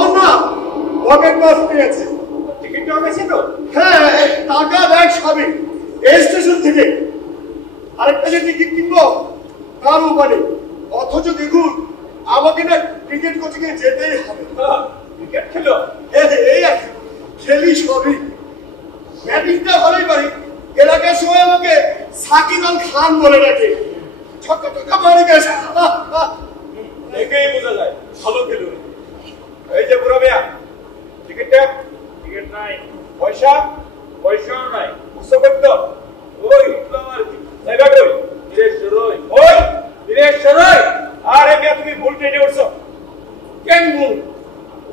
আমার না পকেট মার পেয়েছে। টিকিটটা গেছে তো? হ্যাঁ, টাকা ব্যাগ সবই এই স্টেশন থেকে। আরেকটা যে টিকিট কিনবো তার উপায় নেই। অথচ দেখুন আমাকে না ক্রিকেট কোচিং এ যেতেই হবে। ক্রিকেট খেলো? এই খেলি সবই। ব্যাটিংটা ভালোই পারি। এলাকার সময় আমাকে সাকিব আল খান বলে ডাকে। ছক্কা টক্কা মারি বেশ। দেখেই বোঝা যায় ভালো খেলুড়ি। এই যে বুড়া মিয়া, টিকিটটা? টিকিট নাই। পয়সা? পয়সাও নাই। বুঝতে পারতো? ওই উঠলাম আর কি। জায়গা কই? দিনেশ সরই। ওই দিনেশ সরই। আরে মিয়া, তুমি ভুল ট্রেনে উঠছো। কেন ভুল?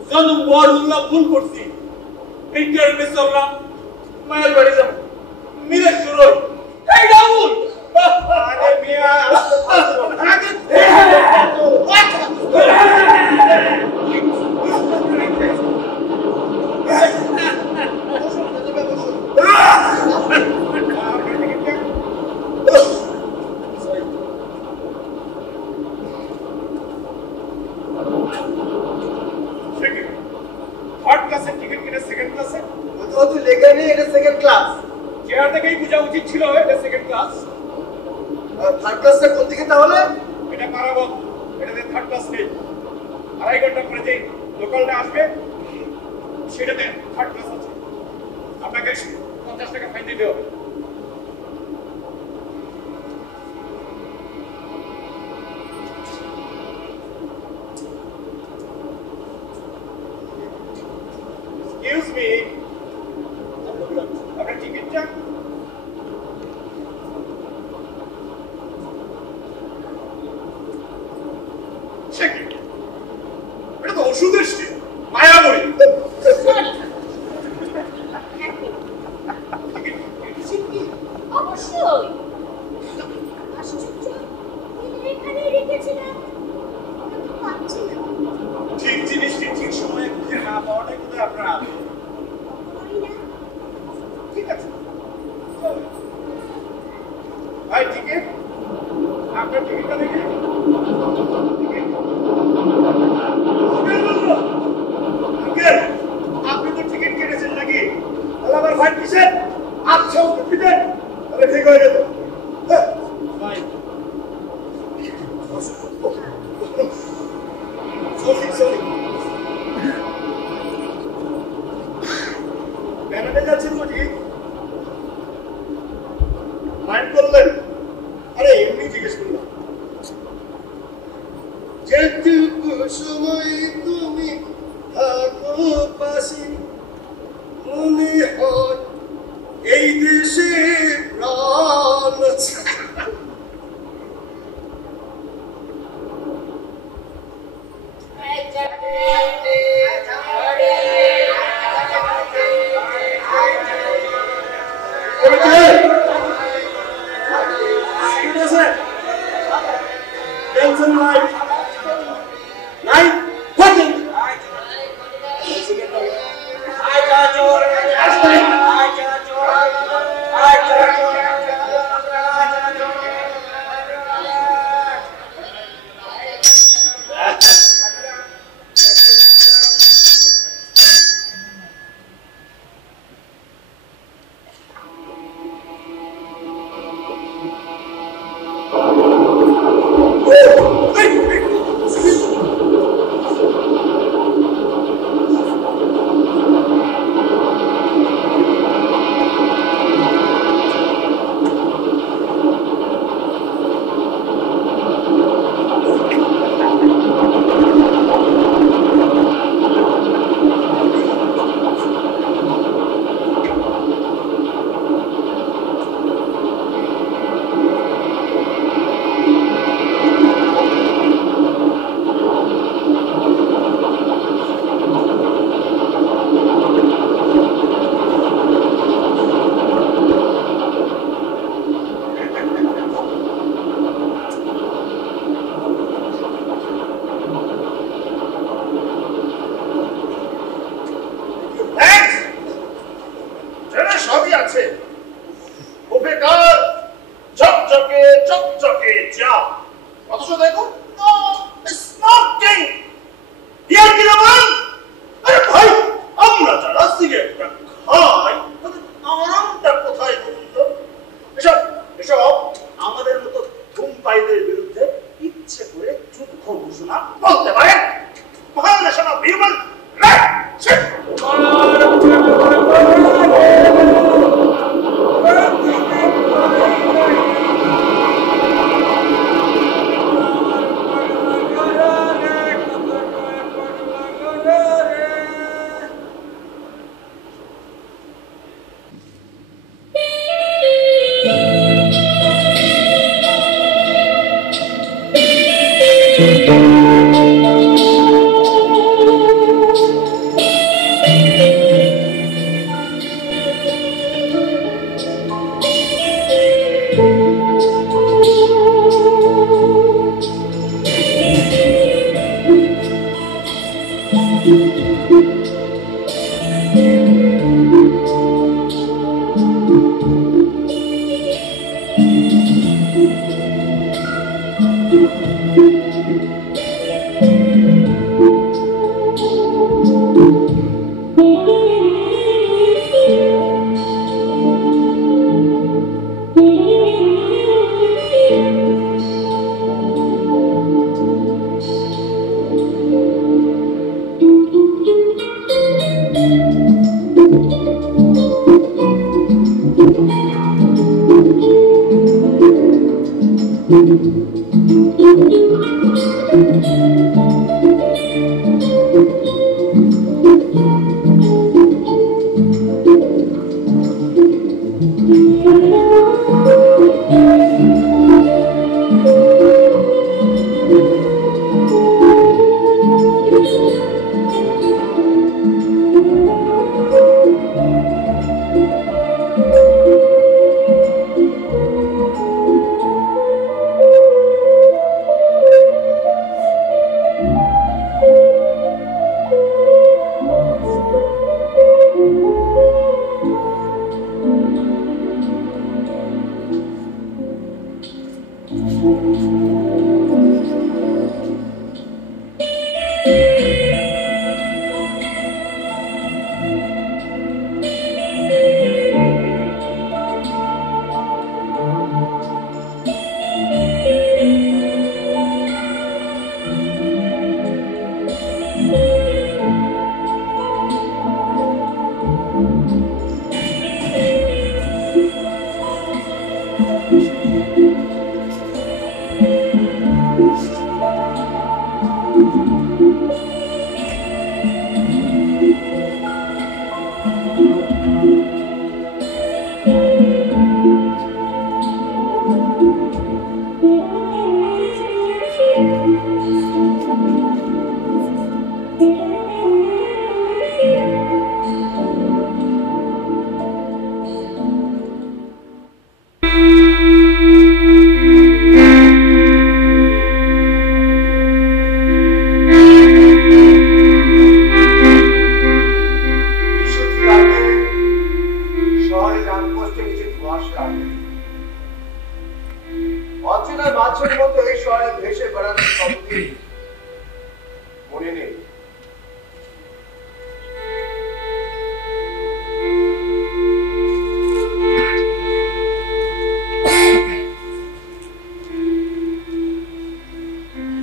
জন্ম বড় উল্লাহ ভুল করছি। এই ট্রেনে চললাম মায়ের বাড়ি যাব। দিনেশ সরই। এই ডাউল। আরে মিয়া, ছিল এটা সেকেন্ড ক্লাস। থার্ড ক্লাসটা কোন দিকে তাহলে? এটা পারাবত, এটাতে থার্ড ক্লাস নেই। 2.5 ঘন্টা পরে যে লোকালটা আসবে সেটাতে থার্ড ক্লাস আছে। আপনাকে 50 টাকা ফাইন দিতে হবে। এক্সকিউজ মি, আপনার টিকিটটা? এটা তো ওষুধের স্টিক, মায়াবরী। অবশ্যই আশ্চর্য, এখানে রেখেছিলাম, পাচ্ছি না। ঠিক জিনিসটি ঠিক সময়ে খুঁজে না পাওয়াটাই বোধহয় আপনার আদর। ঠিক আছে, ভাই টিকিট? আপনার টিকিটটা দেখে। আপনি তো টিকিট কেটেছেন নাকি? তাহলে আমার ভাই কিসের? আচ্ছা পিটেন, তাহলে ঠিক হয়ে যেত। Sorry sorry. human right.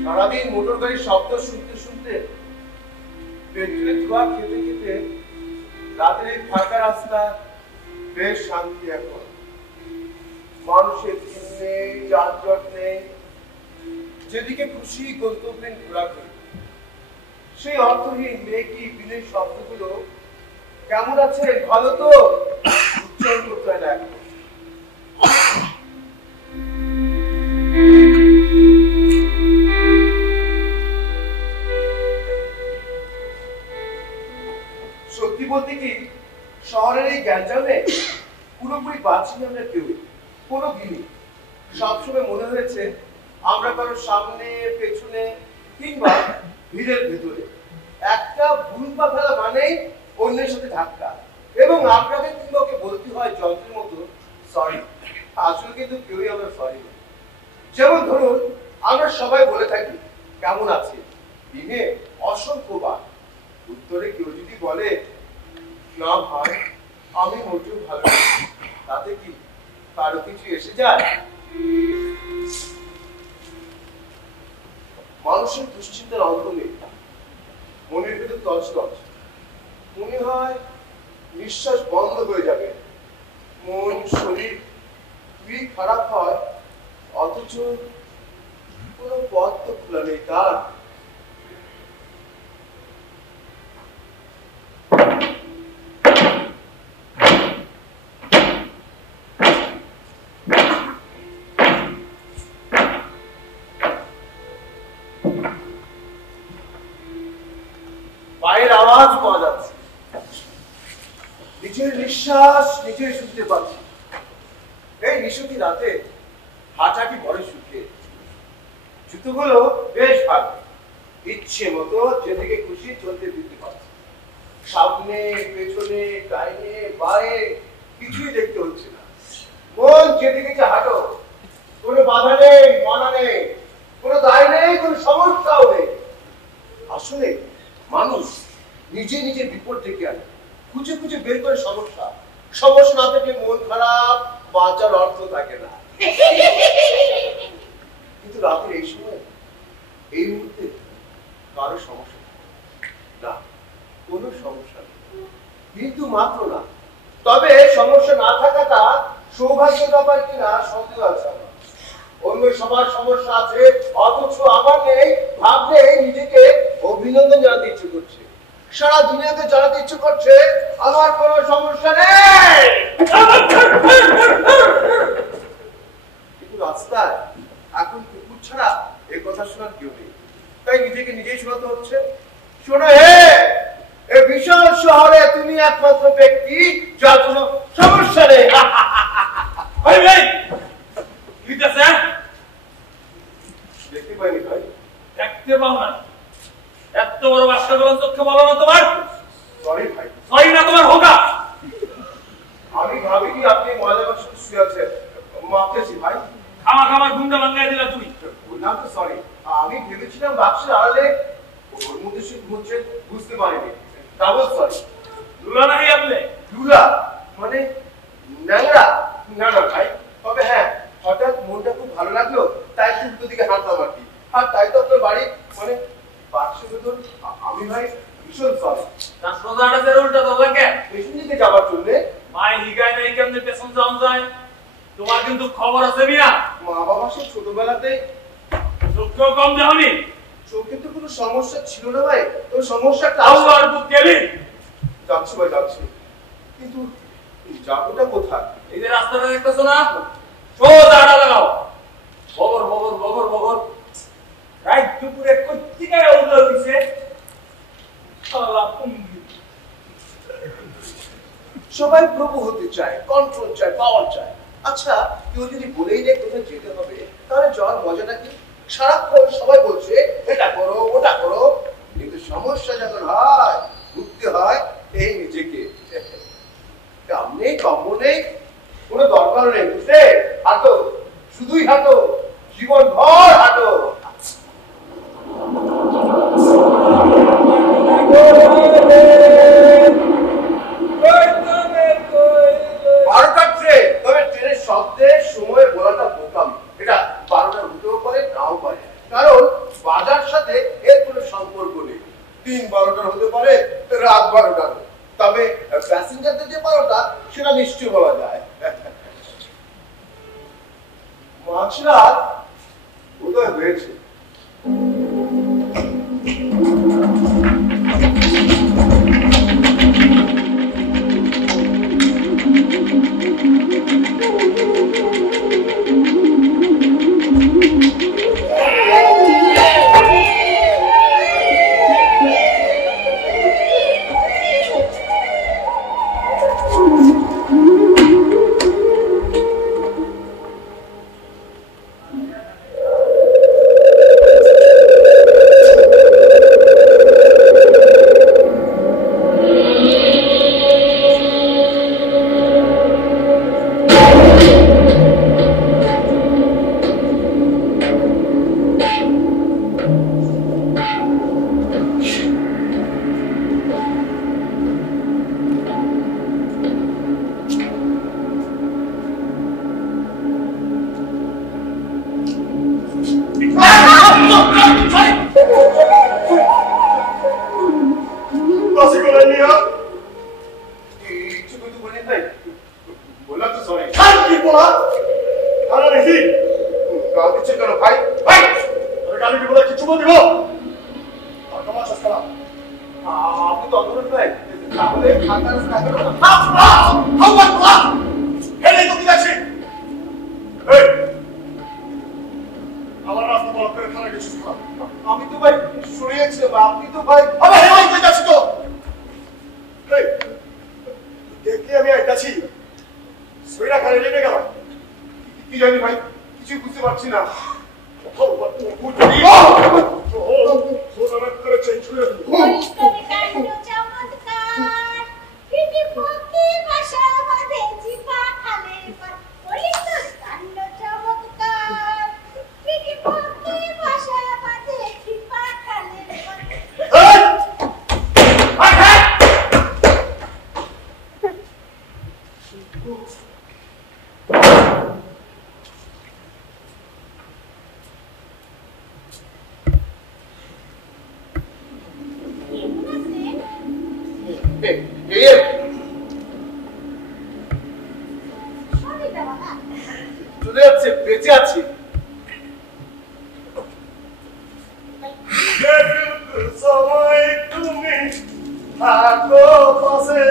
সারাদিন মোটর গাড়ির শব্দ শুনতে শুনতে পেট্রোলের ধোঁয়া খেতে খেতে রাতের এই ফাঁকা রাস্তা বেশ শান্তি। এখন মানুষের ভিড় নেই, যানজট নেই, যেদিকে খুশি গন্তব্যে ঘোরাঘুরি। সেই অর্থহীন মেয়েকি বিলের শব্দগুলো কেমন আছে ভালো তো উচ্চারণ করতে হয় না এখন। সত্যি বলতে কি শহরের এই গ্যাঞ্জামে পুরোপুরি বাঁচি আমরা কেউ কোনো দিনই। সবসময় মনে হয়েছে আমরা কারোর সামনে পেছনে কিংবা ভিড়ের ভেতরে। একটা ভুল পা ফেলা মানেই অন্যের সাথে ধাক্কা, এবং আপনাকে কিংবা ওকে বলতে হয় যন্ত্রের মতো সরি। আসলে কিন্তু কেউই আমরা সরি না। যেমন ধরুন আমরা সবাই বলে থাকি কেমন আছে দিনে অসংখ্যবার, উত্তরে কেউ যদি বলে না ভাই আমি মোটেও ভালো নেই, তাতে কি কারো কিছু এসে যায়? মানুষের দুশ্চিন্তার অন্ত নেই। মনের ভিতর তছনছ। মনে হয় নিঃশ্বাস বন্ধ হয়ে যাবে, মন শরীর খুবই খারাপ হয়, অথচ কোনো পথ তো খোলা নেই তার। পায়ের আওয়াজ পাওয়া যাচ্ছে, নিজের নিঃশ্বাস নিজে শুনতে পাচ্ছি। এই নিশুতি রাতে হাঁটাটি বড় সুখে, জুতোগুলো বেশ ভালো, ইচ্ছে মতো যেদিকে খুশি চলতে দিতে পারছি। সামনে পেছনে ডাইনে বায়ে কিছুই দেখতে হচ্ছে না, মন যেদিকে হাঁটো, কোনো বাধা নেই, মানা নেই, কোনো দায় নেই, কোনো সমস্যাও নেই। আসলে মানুষ নিজে নিজে বিপদ ডেকে আনে, খুঁজে খুঁজে বের করে সমস্যা। সমস্যা না থেকে মন খারাপ, বাঁচার অর্থ থাকে না। কিন্তু রাতের এই সময়, এই মুহূর্তে কারো সমস্যা না, কোনো সমস্যা নেই, কিন্তু মাত্র না। তবে সমস্যা না থাকাটা সৌভাগ্যের ব্যাপার কিনা সন্দেহ আছে আমার। অন্য সবার সমস্যা আছে, অথচ আমার নেই, ভাবলে নিজেকে অভিনন্দন জানাতে ইচ্ছে করছে, সারা দুনিয়াকে জানাতে ইচ্ছে করছে আমার কোনো সমস্যা নেই। কিন্তু রাস্তায় এখন কুকুর ছাড়া এই কথা শোনার কেউ নেই, তাই নিজেকে নিজেই শোনাতে হচ্ছে। শোনো হে, এই বিশাল শহরে তুমি একমাত্র ব্যক্তি যার কোনো সমস্যা নেই। দেখতে পাইনি ভাই। দেখতে পাও না? এত বড় বাসা যখন চোখে বলো না তোমার? সরি ভাই। সরি না তোমার হোগা। আমি ভাবিনি আপনি ময়লা বাসন শুয়ে আছেন, মাফ চাইছি ভাই। আমার গুন্ডা ভাঙাই দিলা তুমি। বললাম তো সরি, আমি ভেবেছিলাম বাক্সের আড়ালে ওর মধ্যে সে ঘুরছে, বুঝতে পারিনি, ডাবল সরি। লুলা নাকি আপনি? লুলা মানে ন্যাংরা? না না ভাই, তবে হ্যাঁ হঠাৎ মনটা খুব ভালো লাগলো, তাই উল্টো দিকে হাঁটলাম আর কি। আর তাই তো আপনার বাড়ি মানে বাক্সের ভেতর। আমি ভাই ভীষণ সরি। তার সোজা আড়াতে উল্টা দোলা কে? পেছন দিকে যাওয়ার জন্য। মাই হিগায় নাই কেমনে পেছন যাওয়া যায়? তোমার কিন্তু খবর আছে মিয়া। মা বাবা সে ছোটবেলাতে চোখেও কম দেওনি। চোখে তো কোনো সমস্যা ছিল না ভাই, তো সমস্যাটা আল্লাহর বুক গেলি। যাচ্ছি ভাই যাচ্ছি, কিন্তু যাবোটা কোথায়? এই যে রাস্তাটা দেখতেছো না, সোজা আড়া লাগাও। বগর বগর বগর বগর রাত দুপুরে কোত্থেকে উল্টা হইছে? আল্লাহ কুম্ভি। সবাই প্রভু হতে চায়, কন্ট্রোল চায়, পাওয়ার চায়। আচ্ছা কেউ যদি বলেই দেয় কোথায় যেতে হবে, তাহলে যাওয়ার মজাটা কি? সারাক্ষণ সবাই বলছে এটা করো ওটা করো, কিন্তু সমস্যা যখন হয়, ঘুরতে হয় এই নিজেকে। কাম নেই, কম্ব নেই, কোনো দরকার নেই, বুঝলে? হাঁটো, শুধুই হাঁটো, জীবন ভর হাঁটো। বারোটার ট্রেন, তবে ট্রেনের শব্দে সময় বলাটা বোকাম। এটা 12টার হতেও পারে, নাও পারে, কারণ বাজার সাথে এর কোনো সম্পর্ক নেই। দিন 12টার হতে পারে, রাত 12টার। তবে প্যাসেঞ্জারদের যে 12টা সেটা নিশ্চয় বলা যায়। মাঝরাত উদয় হয়েছে। বাসি করে নিয়ে কিছু কিন্তু বলি ভাই, বললাম তো সরি। খান কি বলা কারণ দেখি গাল দিচ্ছেন কেন ভাই? ভাই তোর গালি কি বলে কিছু বলবি আর তোমার চেষ্টা আপনি তো অন্তরণ ভাই, তাহলে খাতার আমার রাস্তা বলা করে খানা কিছু আমি তো ভাই শুনিয়েছিলাম, আপনি তো ভাই আবার হেমাই কই যাচ্ছি তো দেখি আমি আইতাছি সইরা খানে লেগে গেল কি জানি ভাই, কিছুই বুঝতে পারছি না। চলে যাচ্ছে, বেঁচে আছি। সময় তুমি থাকো পাশে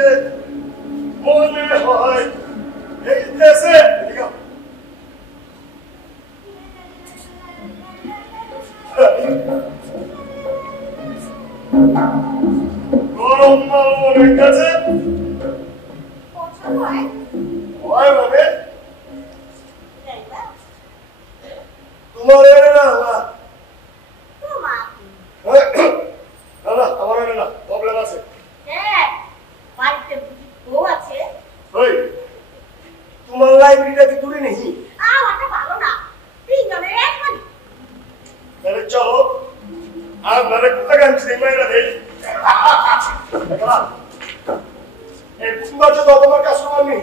মনে হয় এই দেশে গরম মাল মনে গেছে হয় মানে তোমার এনে না না না আমার এনে না প্রবলেম আছে তোমার লাইব্রেরিটা কি দূরে নেই তাহলে চলো আর মানে কোথায় গানছি মাইরা দেই এই বুঝবা তো তোমার কাস্টমার নেই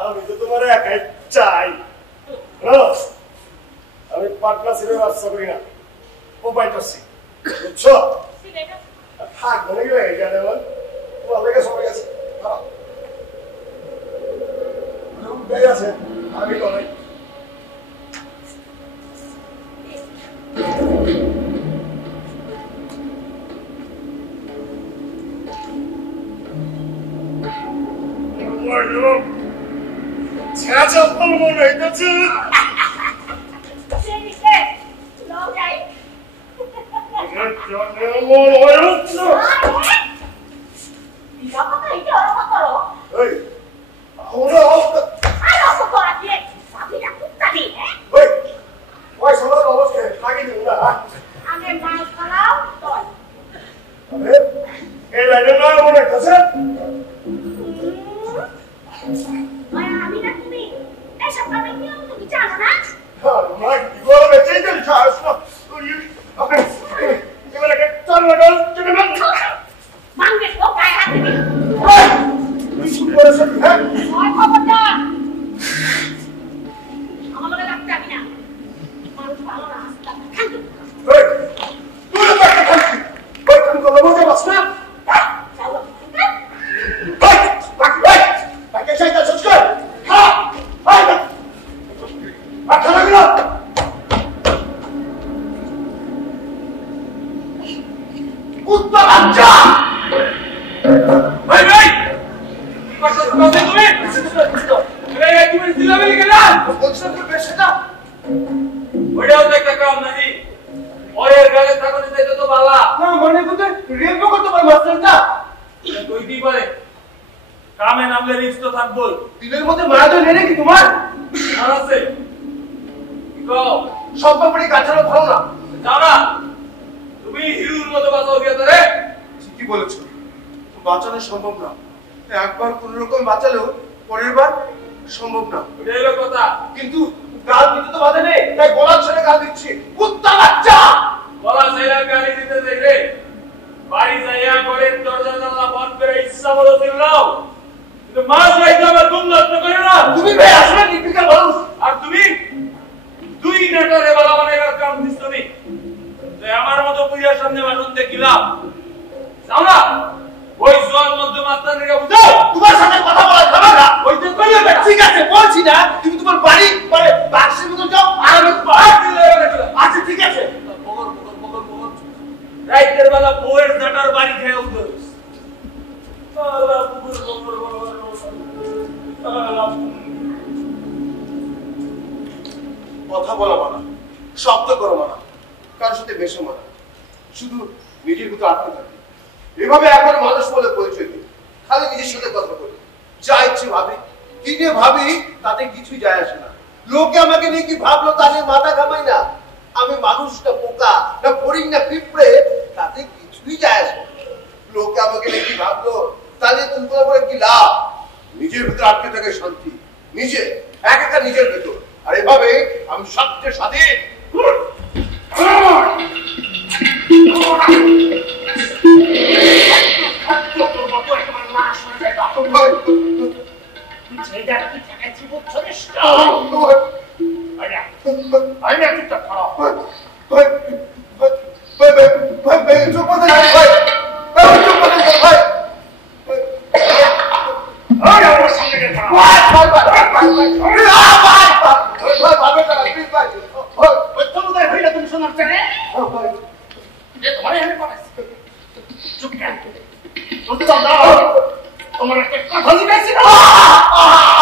আমি তো তোমার একাই চাই আমি পার্টনারশিপে ব্যবসা করি না মোবাইল করছি বুঝছো থাক মনে গেলে তোমার লেগে সবাই আছে আছে আমি নয় ছেঁচা ফল মনে হইতেছে এই লাইনে নয় মনে হইতেছে দিনের মধ্যে মারা তো নেই নাকি তোমার আছে সম্পর্কে গাছানো ভালো না যাও না তুমি হিরোর মতো বাঁচাও গিয়ে ঠিকই বলেছো, বাঁচানো সম্ভব না। একবার কোন রকম বাঁচালেও পরের বার সম্ভব না, এটাই হলো কথা। কিন্তু গাল দিতে তো বাধা নেই, তাই গলা ছেড়ে গাল দিচ্ছি। কুত্তা বাচ্চা গলা ছেড়ে গালি দিতে দেখলে বাড়ি যাইয়া ঘরের দরজা জানলা বন্ধ করে ইচ্ছা মতো চিল্লাও, কিন্তু মাঝ রাইতে আমার ঘুম নষ্ট করে না। তুমি ভাই আসলে নির্বিকার মানুষ, আর কথা বলা মানা, শব্দ করা মানা, কারোর সাথে মেশে মানা, শুধু নিজের ভিতরে আটকে থাকে। এভাবে এখন মানুষ বলে পরিচয় দিই, খালি নিজের সাথে কথা বলি, যা ইচ্ছে ভাবি, কি নিয়ে ভাবি তাতে কিছুই যায় আসে না। লোকে আমাকে নিয়ে কি ভাবলো তা নিয়ে মাথা ঘামাই না। আমি মানুষ না পোকা না ফড়িং না পিঁপড়ে তাতে কিছুই যায় আসে না। লোকে আমাকে নিয়ে কি ভাবলো তাহলে তুলতুলা করে কি লাভ? নিজের ভিতরে আটকে থাকে শান্তি, নিজে একা নিজের ভেতর। আর এভাবে আমি সবচেয়ে স্বাধীন।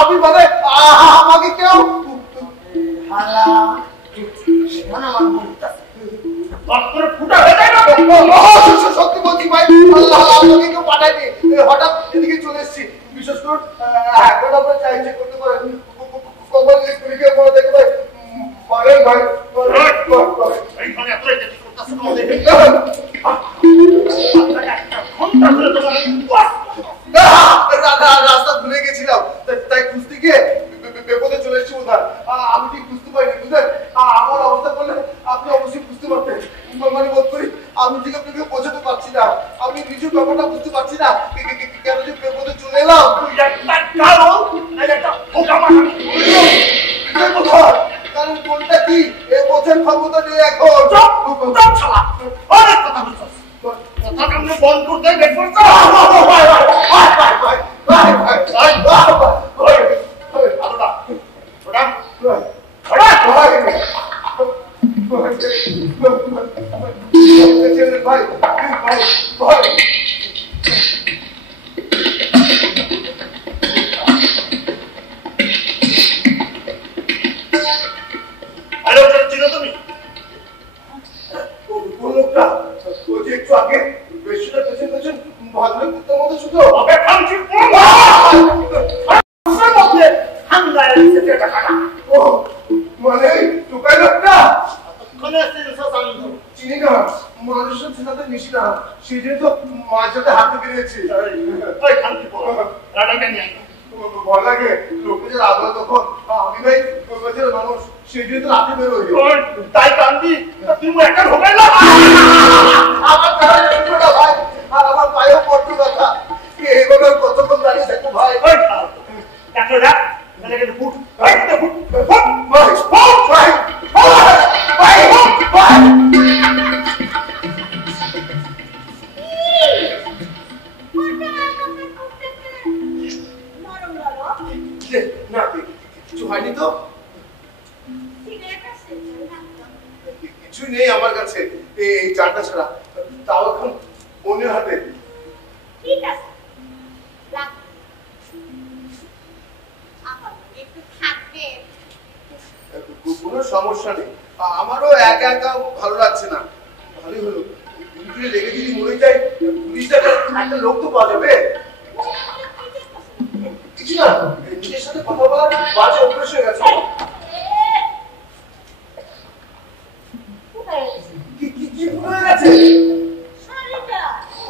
আমি মানে আমাকে কেউ সত্যি বলছি ভাই, আল্লাহ আমাকে কেউ পাঠায়নি, হঠাৎ এদিকে চলে এসেছি। বিশেষ করে এখন আপনার চাইছে করতে পারেন কখন দেখতে ভাই পারেন ভাই রাস্তা ভুলে গেছিলাম, তাই খুঁজতে গিয়ে বিপদে চলে এসেছি উধার। আমি ঠিক বুঝতে পারিনি, বুঝলেন? আমার অবস্থা করলে আপনি অবশ্যই বুঝতে পারতেন। মানে বোধ করি আমি ঠিক আপনাকে বোঝাতে পারছি না, আমি নিজের ব্যাপারটা বুঝতে পারছি না কেন যে বিপদে চলে এলাম। কারণ কোনটা কি এ বোঝার ক্ষমতা নেই এখন। বন্ধ করতে ভাই ভাই একটু আগে বেশিটা পেছন পেছন ভালো করতে মতো শুধু মানে টুকাই লোকটা চিনি না, মানুষের সাথে মিশি না, সেই জন্য তো মার সাথে হাতে বেরিয়েছি। ভয় লাগে লোকে যে রাখলো তখন আমি ভাই মানুষ, সেই জন্য তো রাতে বেরোই। তাই কান্দি তুমি একটা ঢোকাই না আমার ভাই, আর আমার পায়েও পড়তো কথা। এইভাবে কতক্ষণ দাঁড়িয়ে থাকবো ভাই? কিছু হয়নি তো? কিছুই নেই আমার কাছে এই চারটা ছাড়া, তাও এখন অন্যের হাতে। ঠিক আছে, কোনো সমস্যা নেই, আমারও একা একা ভালো লাগছে না। ভালোই হলো, পুলিশে লেগে যদি মরে যায়, পুলিশটা একটা লোক তো পাওয়া যাবে। কিছু না, নিজের সাথে কথা বলার বাজে অভ্যাস হয়ে গেছে। কি হয়ে গেছে?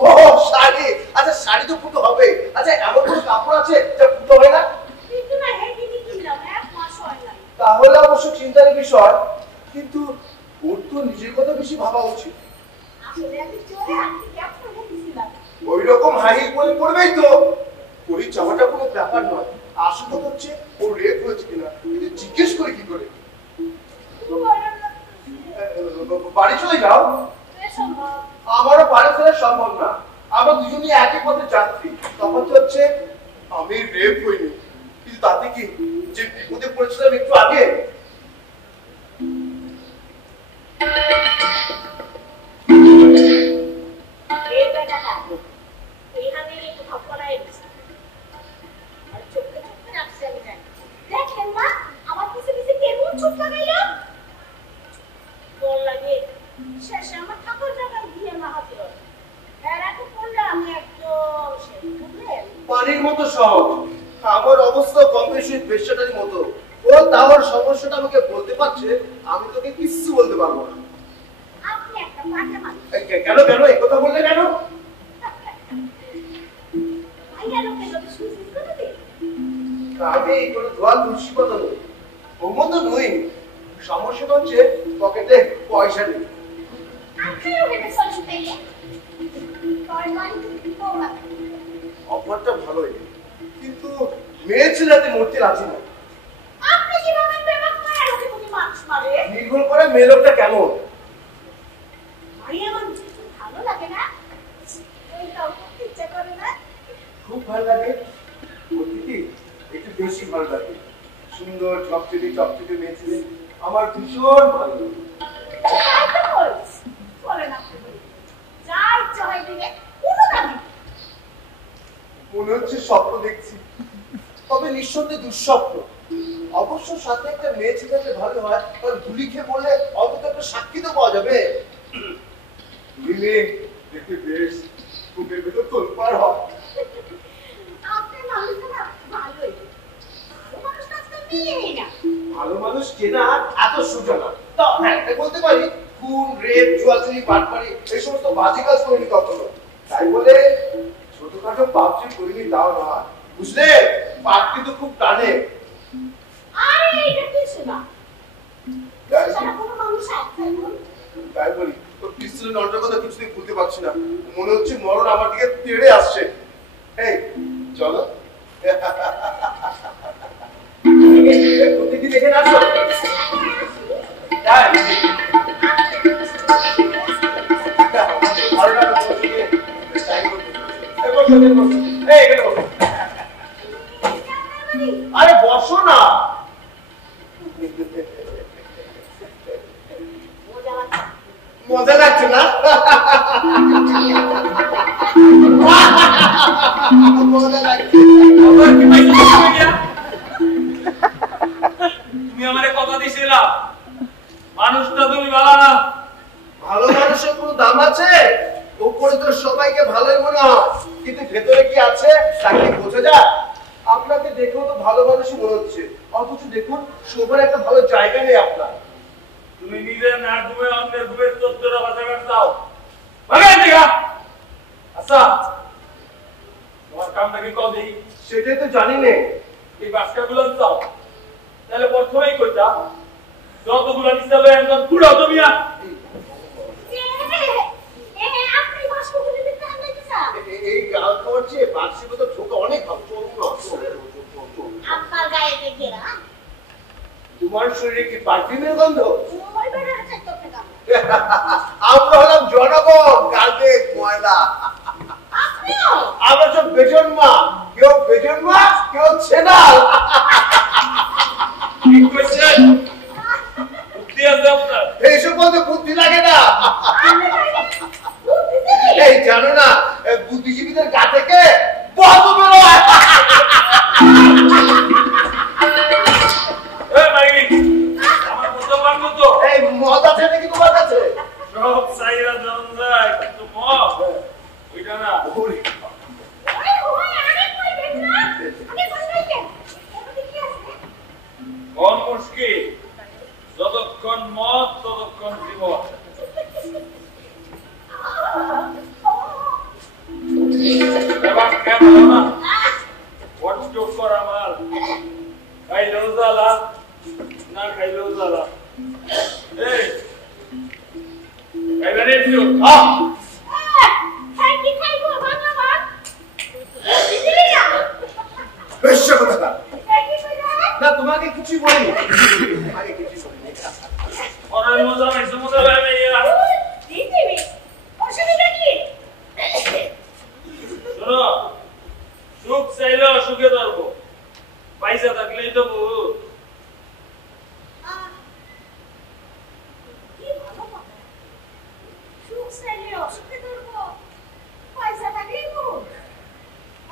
ও শাড়ি, আচ্ছা শাড়ি তো ফুটো হবে। আচ্ছা এমন কোনো কাপড় আছে যা ফুটো হয় না? তাহলে অবশ্য চিন্তার বিষয়, কিন্তু ওর তো নিজের কথা বেশি ভাবা উচিত। ওই রকম হাই বলে পড়বেই তো, ওই চাওয়াটা কোনো ব্যাপার নয়। আসল কথা হচ্ছে ওর রেপ হয়েছে কিনা, কিন্তু জিজ্ঞেস করে কি করে? বাড়ি চলে যাও। আমারও বাড়ি ফেরা সম্ভব না, আমরা দুজনই একই পথে যাত্রী। তখন তো হচ্ছে আমি রেপ হইনি, কিন্তু তাতে কি যে বিপদে পড়েছিলাম একটু আগে। দেখেন না আমার পিছে পিছে কেমন চুপ লাগাইলো। পানির মতো সহজ। আমার অবস্থা কম বেশি বেশ্যাটারই মতো। ও তার সমস্যাটা আমাকে বলতে পারছে, আমি তোকে কিচ্ছু বলতে পারবো না। আপনি একটা পাগলা মানুষ। কেন কেন এই কথা বললে কেন? ভাইয়া লোকের লোকে সুযোগ করে দে। আমি কোনো ধোয়া তুলসী কথা নই, ওর মতো নই। সমস্যাটা হচ্ছে পকেটে পয়সা নেই। আপনিও হেঁটে চলুন পেলে। পরমান বৌমা। অফারটা ভালোই, কিন্তু মেয়ে ছেলেতে মরতে রাজি না। আপনি কিভাবে প্রেম করে লোকে তুমি মানুষ মারে? নির্ভর করে মেয়ে লোকটা কেমন। ভাইয়া মানুষ ভালো লাগে না? ওইটাও করতে ইচ্ছা করে না? খুব ভালো লাগে, অতিথি একটু বেশি ভালো লাগে। সুন্দর চকচকে চকচকে মেয়ে ছেলে আমার ভীষণ ভালো লাগে। বলেন আপনি যা ইচ্ছা হয় দিলে কোনো দাবি নেই। মনে হচ্ছে স্বপ্ন দেখছি, তবে নিঃসন্দেহে দুঃস্বপ্ন। অবশ্য সাথে একটা মেয়ে ছেলেতে ভালো হয়, তার গুলি খেয়ে বললে অন্তত একটা সাক্ষী তো পাওয়া যাবে। দেখতে বেশ বুকের ভেতর তোলপাড় হয়। আপনার মানুষটা না ভালোই। ভালো মানুষ তো আজকাল মেলেই না। ভালো মানুষ চেনা এত সোজা না। তা একটা বলতে পারি, খুন, রেপ, জুয়াচুরি, বাটপারি এই সমস্ত বাজে কাজ করিনি কখনো। তাই বলে ছোটখাটো পাপ যে করিনি তাও না, বুঝলে? পাপ কিন্তু খুব টানে। আরে এটা কিছু না। সারা কোনো মানুষ একটাই বল। তাই বলি, তোর পিস্তলের নলটার কথা কিছুতেই ভুলতে পারছি না। মনে হচ্ছে মরণ আমার দিকে তেড়ে আসছে। এই চলো প্রতিদিন এখানে আসো। তাই ভালো লাগে তোমার সঙ্গে টাইম করতে। এই এখানে বসো। আরে বসো না। মজা লাগছে না? মজা লাগছে। তুমি আমারে কথা দিছিলা মানুষটা তুমি ভালো না। ভালো মানুষের কোনো দাম আছে? উপরে তো সবাইকে ভালোই মনে হয়, কিন্তু ভেতরে কি আছে তাকে বোঝা যায়? আপনাকে দেখেও তো ভালো মানুষই মনে হচ্ছে, অথচ দেখুন সবার একটা ভালো জায়গা নেই আপনার। তুমি নিজে না ঘুমে অন্যের ঘুমের তত্ত্বটা বাঁচা কাটতাও ভালো দেখা। আচ্ছা তোমার কামটা কি কদি? সেটাই তো জানি নে। এই বাসকা গুলান চাও তাহলে প্রথমেই কইতা যতগুলো নিচালে একদম পুরো দমিয়া। আপনি বাস করে দিতে চান? এই গাল খাওয়ার চেয়ে বাক্সি তো ছোট অনেক ভালো। চলুন না। আপনার গায়ে দেখে না তোমার শরীরে কি পারফিউমের গন্ধ? ওই বেড়ার চাইতে আপনি কাম। আমরা হলাম জনগণ, গালে ময়লা। আপনিও আমরা সব বেজন্মা, কেউ বেজন্মা কেউ ছেনাল। ঠিক কইছেন, বুদ্ধি আছে আপনার। এইসব বলতে বুদ্ধি লাগে না। আপনি বুদ্ধিজীবী। এই জানো না, বুদ্ধিজীবীদের গা থেকে বদ বেরোয়। আমার বুঝতে পারবো তো এই মদ আছে নাকি তোমার কাছে? সব সাইরা জন যায় কিন্তু মদ ওইটা না। ওই আরে কই দেখনা আগে বসাইতে ওটা কি আছে? কোন মুশকিল, যতক্ষণ মদ ততক্ষণ জীবন। এবার কেমন না হোয়াটস কর আমার খাইলেও জ্বালা না খাইলেও জ্বালা। এই খাইবেন একটু খাই কি খাইবো বাবা বাবা বুদ্ধিজীবী না বেশ কথা কি কইরা না, তোমাকে কিছু বলিনি। আগে কিছু বলিনি। অনেক মজা লাগছে, মজা লাগে ইয়া। বুদ্ধিজীবী অসুবিধা কি? শোনো, সুখ চাইলেও সুখে ধরবো, পয়সা থাকলেই তো বহুত। কি ভালো কথা সুখ চাইলে অসুখে ধরবো পয়সা থাকলেই বহুত।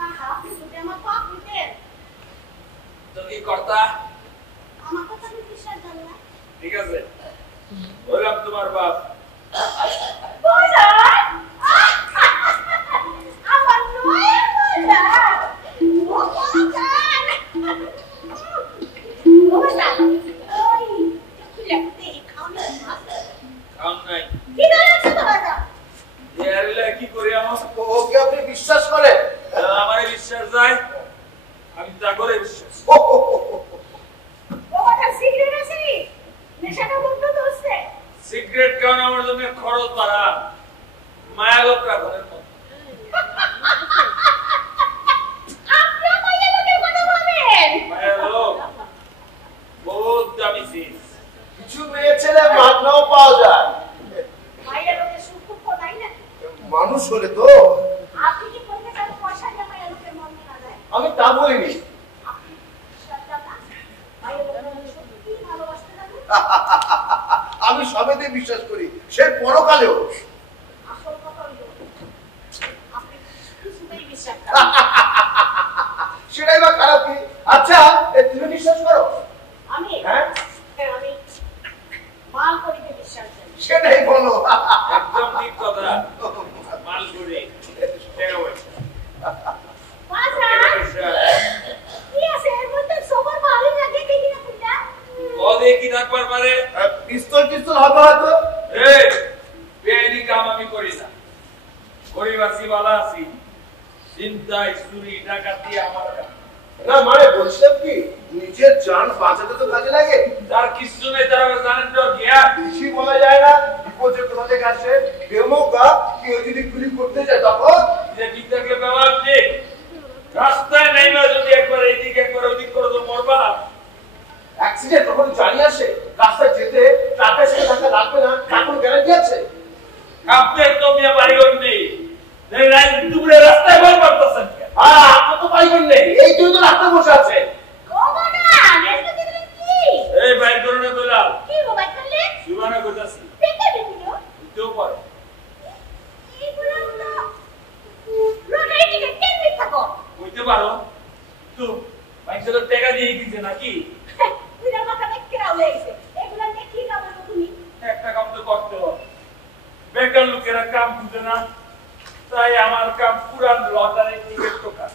আহা আপনি আমার পাপ দিতেন। তো কি কর্তা? আমার কথা আমি বিশ্বাস জানি না। ঠিক আছে, বললাম তোমার বাপ। বাজার আমার নয় বাজার সিগারেট খাওয়ানো আমার জন্য খরচ বাড়া মায়া লোক রাখনের মতো আপনারা মাইয়া লোকের কথা ভাবেন মায়া লোক বহুত দামি জিনিস কিছু মেয়ে ছেলে মাগনাও পাওয়া যায় মাইয়া লোকের সুখ নাই না মানুষ হলে তো আপনি কি বলতে চান পয়সা দিয়ে মাইয়া লোকের মন না যায় আমি তা বলিনি আপনি বিশ্বাস না মাইয়া লোকের সত্যি ভালোবাসতে জানেন আমি সবেতে বিশ্বাস করি সে পরকালেও আসল কথা হইল আপনি কিছুতেই বিশ্বাস করেন না। সেটাই বা খারাপ কি আচ্ছা তুমি বিশ্বাস করো আমি হ্যাঁ আমি মাল করিতে বিশ্বাস করি সেটাই বলো একদম ঠিক কথা মাল করে টাকা পয়সা বাজার কি আছে এর মধ্যে সবার ভালো লাগে দেখি না কুইটা কদে কি থাকবার পারে পিস্তল টিস্তল হবে হয়তো এই বেআইনি কাম আমি করি না গরিব আছি বালা আছি চিন্তায় চুরি ডাকাতি আমার কাম না মানে বলছিলাম কি নিজের জান বাঁচাতে তো কাজে লাগে তার কিছু নেই তারা জানেন তো গিয়া বেশি বলা যায় না বিপদে কোথা থেকে আসে বেমৌকা কেউ যদি গুলি করতে যায় তখন যে ঠিক থাকলে ব্যবহার ঠিক রাস্তায় নেইবা যদি একবার এইদিকে একবার ওদিক করে তো মরবা অ্যাক্সিডেন্ট তখন জানি আসে রাস্তায় যেতে ট্রাকের সাথে ধাক্কা লাগবে না তার কোনো গ্যারান্টি আছে আপনার তো মিয়া বাড়িঘর নেই রাত দুপুরে রাস্তায় ভয় পারতেছেন আপনার তো পাইবেন নেই এই তুই তো রাস্তায় বসে আছে গোমনা নেস্ট দিলেন কি এই বাইক করে না দলাল কি মোবাইল করলে সুবানা কইতাছি দেখতে দিও দিতেও পারে এইগুলো তো লটারি টিকিট কেন থাকো কইতে পারো তো বাইকে তো টাকা দিয়ে দিতে নাকি তুইরা মাথা দেখে রাও লাগছে এগুলো দেখি না বলো তুমি একটা কাম তো করতে হবে বেকার লোকেরা কাম বুঝে না তাই আমার কাম পুরান লটারি টিকিট টোকা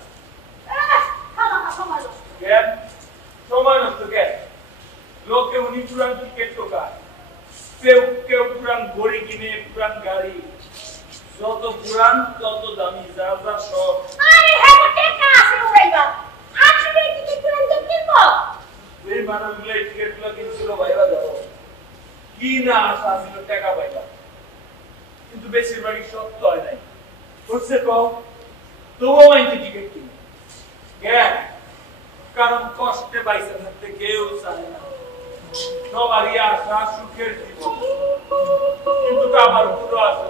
খামা কেন সময় নষ্ট কেন লোকে উনি পুরান টিকিট টোকা কেউ পুরান ঘড়ি কিনে পুরান গাড়ি যত পুরান তত দামি যা যা সব আরে হ্যাঁ টাকা আছে উড়াইবা আসলে টিকিট পুরান তো কিনবো এই মানুষগুলো এই টিকিটগুলো কিনছিল বাইরে যাও কি না আশা ছিল টাকা পাইবা কিন্তু বেশিরভাগই সত্য হয় নাই হচ্ছে কম তবুও মাইতে টিকিট কিনে কেন কারণ কষ্টে বাইসে থাকতে কেউ চায় না সবারই আশা সুখের জীবন কিন্তু আমার পুরো আশা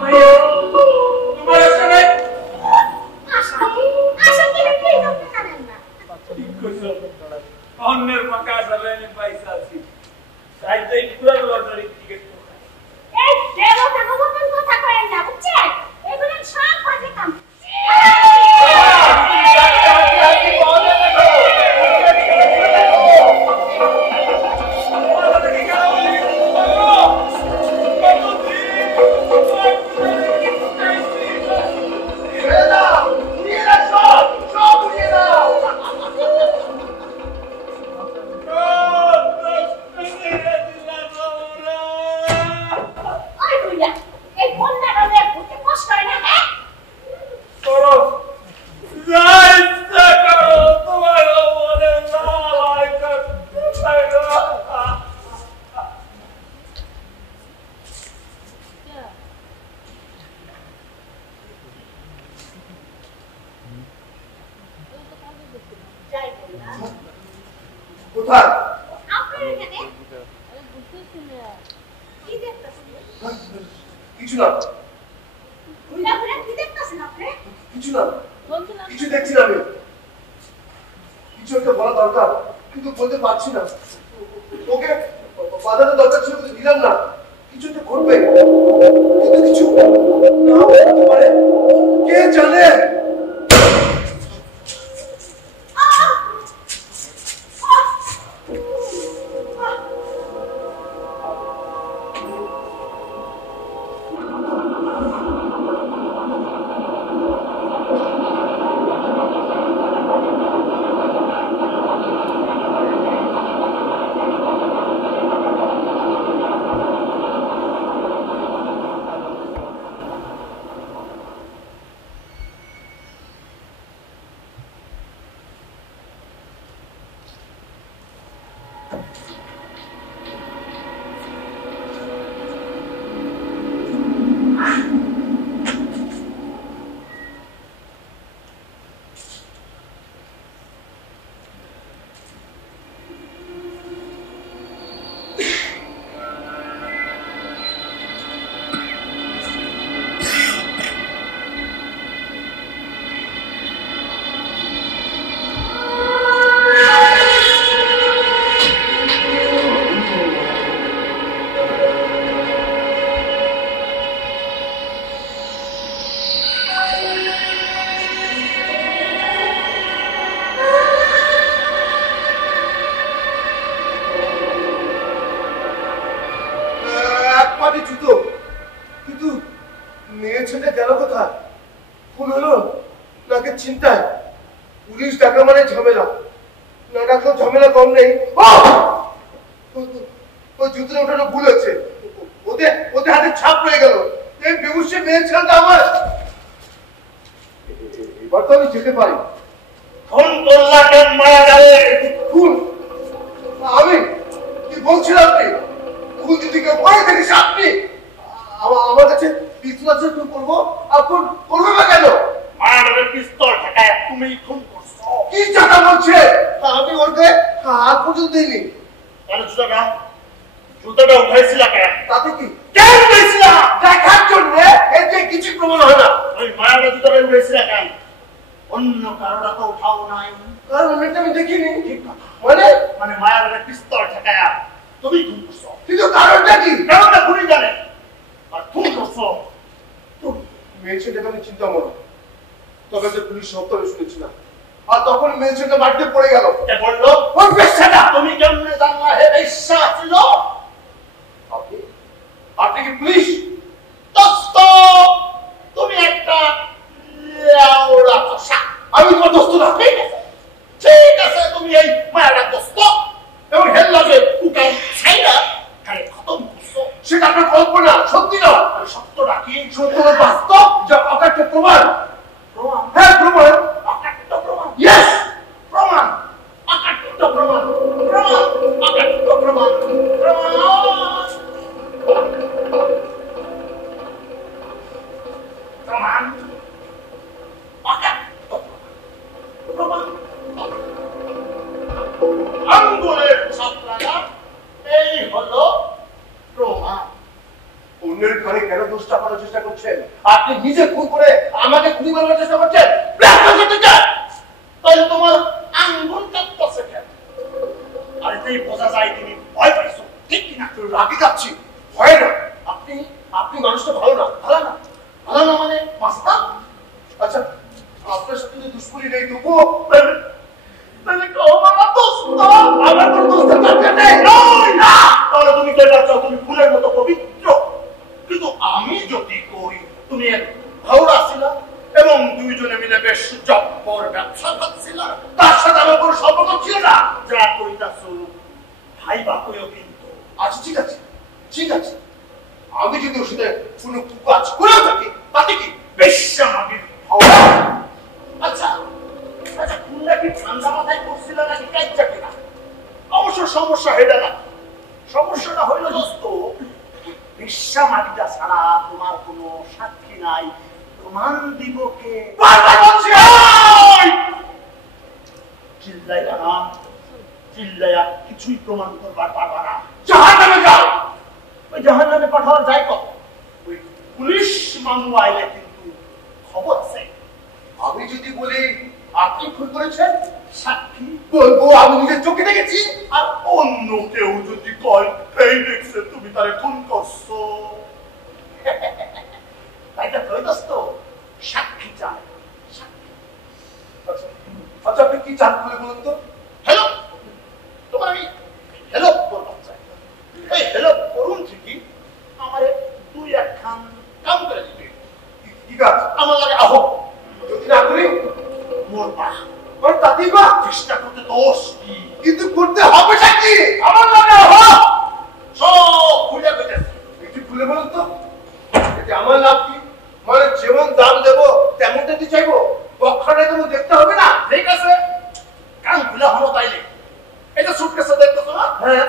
মাইয়া তোমার আশা নাই আশা কি রেখে করতে জানেন না ঠিক কইছো অন্যের ফাঁকা আশা লাইনে পয়সা আছে তাই তো এই পুরো লটারি টিকিট এই দেবতা গোবর্ধন কথা করেন না বুঝছেন এগুলো সব বাজে কাম ওই বুইয়া এই বন্যা রবে ভূতে কষ্ট করে না হ্যাঁ করো যাই ইচ্ছা করো তোমার মনে লাই করতে থাকো যাই বন্যা কোথায় আপনার এখানে কি দেখতেছেন কিছু না বুইয়া বুইয়া কি দেখতেছেন আপনি কিছু না কিছু দেখছি না আমি কিছু একটা বলা দরকার কিন্তু বলতে পারছি না ওকে বাধানো দরকার ছিল কিন্তু দিলাম না কিছু একটা করবে কিন্তু কিছু না হতে পারে কে জানে মেয়ে ছেলে গেল কোথায়? খুন হলো নাকি চিন্তায়? পুলিশ ডাকা মানে ঝামেলা, না ডাকলেও ঝামেলা কম নেই। ওই জুতোটা ওঠানো ভুল হচ্ছে, ওদের ওদের হাতে ছাপ রয়ে গেল। এই বেগুসে মেয়ে ছেলেটা আমার। এবার তো আমি যেতে পারি। খুন করলা কেন মারা যাবে? খুন? আমি কি বলছেন আপনি? খুন যদি কেউ করে থাকিস আপনি আমার কাছে পিস্তল আছে, খুন করবো। আর খুন করবে না কেন? মায়ের পিস্তল ঠেকায় তুমি খুন করছো। কি চাটা বলছে? আমি ওকে হাত পর্যন্ত দিইনি। তাহলে জুতোটা উঠাইছিল কেন? তাতে কি? কেন উঠাইছিল? দেখার জন্য। এতে কিছু প্রমাণ হয় না। ওই মায়ের জুতোটা উঠাইছিল কেন? অন্য কারোটা তো উঠাও নাই। কারণ আমি দেখিনি। ঠিক কথা। মানে মায়ের পিস্তল ঠেকায় তুমি খুন করছো। কিন্তু কারণটা কি? কারণটা খুনি জানে, আর খুন করছো তুমি। মেয়ে ছেলেটাকে আমি চিন্তা মনে, তবে যে পুলিশ সব আমি শুনেছিলাম। আর তখন মেয়ে ছেলেটা মাটিতে পড়ে গেল। কে বললো? ওই বেশ্যাটা। তুমি কেমনে জানলা হে বেশ্যা ছিল? আপনি কি পুলিশ? দোস্ত, তুমি একটা লেওড়া চোষা। আমি তোমার দোস্ত না। ঠিক আছে, তুমি এই মায়েরা দোস্ত এবং হেল লাগে উকাই ছাইরা খালি খতম করছো। সেটা আপনার কল্পনা, সত্যি না। সত্য রাখি সত্য বাস্তব, যা অকাট্য প্রমাণ। প্রমাণ? হ্যাঁ প্রমাণ। অকাট্য প্রমাণ? ইয়েস প্রমাণ। অকাট্য প্রমাণ। প্রমাণ। অকাট্য প্রমাণ। প্রমাণ। প্রমাণ। অকাট্য প্রমাণ। আঙ্গুলের ছাপ লাগা, এই হলো প্রমাণ। অন্যের ঘরে কেন দোষ চাপানোর চেষ্টা করছেন? আপনি নিজে খুন করে আমাকে খুনি বানানোর চেষ্টা করছেন। তাহলে তোমার আঙ্গুল কাঁপতেছে কেন? আর এতেই বোঝা যায় তুমি ভয় পাইছো, ঠিক কিনা? রাগে যাচ্ছি, ভয় না। আপনি আপনি মানুষটা ভালো না। ভালো না? ভালো না মানে মাস্টার? আচ্ছা, আপনার সাথে যে দুশ্মনী নেই তবুও তাহলে আমার দোস্ত, আমার কোনো দোষের দরকার নেই। না, তাহলে তুমি কে চাও? তুমি ফুলের মতো পবিত্র। কিন্তু আমি যদি কই তুমি এক ভাওরা ছিল এবং দুইজনে মিলে বেশ জব্বর ব্যবসা করছিল, তার সাথে আমার কোনো সম্পর্ক ছিল না। যা কইতাছ ভাই বা কইও কিন্তু। আচ্ছা ঠিক আছে, ঠিক আছে। আমি যদি ওর সাথে কোনো কাজ করেও থাকি তাতে কি? বেশ্যামাগির ভাওরা। আচ্ছা আচ্ছা, খুলনা কি ঠান্ডা মাথায় করছিল নাকি কাইচ্চা কিনা? অবশ্য সমস্যা হেডা না। সমস্যাটা হইল দোস্ত, বেশ্যামাগিটা ছাড়া তোমার কোনো সাক্ষী নাই, প্রমাণ দিব কে? বারবার বলছি চিল্লাইয়া না, চিল্লাইয়া কিছুই প্রমাণ করবার পারবা না। জাহান্নামে যাও। ওই জাহান্নামে পাঠাবার যায় কত? ওই পুলিশ মামু আইলে কিন্তু খবর আছে। আমি যদি বলি আপনি খুন করেছেন, সাক্ষী বলবো আমি নিজের চোখে দেখেছি। আর অন্য কেউ যদি কয় এই দেখছে তুমি তারে খুন করছো, তাইটা কই দোস্ত? সাক্ষী চায়, সাক্ষী। আচ্ছা আচ্ছা, আপনি কি চান বলে বলুন তো? হ্যালো, তোমার আমি হেল্প করবার চাই। এই হেল্প করুন ঠিকই, আমারে দুই একখান কাম করে দিবে। কি কাজ? আমার লাগে আহো, যদি না করি মোর পা তাতেই বা চেষ্টা করতে দোষ কি? কিন্তু করতে হবে কি? আমার লাগে আহো, সব খুলে পেতেছে। একটু খুলে বলুন তো, এতে আমার লাভ কি? মানে যেমন দাম দেবো তেমনটা কি চাইবো? বক্ষাটা তেমন দেখতে হবে না? ঠিক আছে, কান খুলে হলো তাইলে। এই যে সুটকেসটা দেখতেছো না? হ্যাঁ।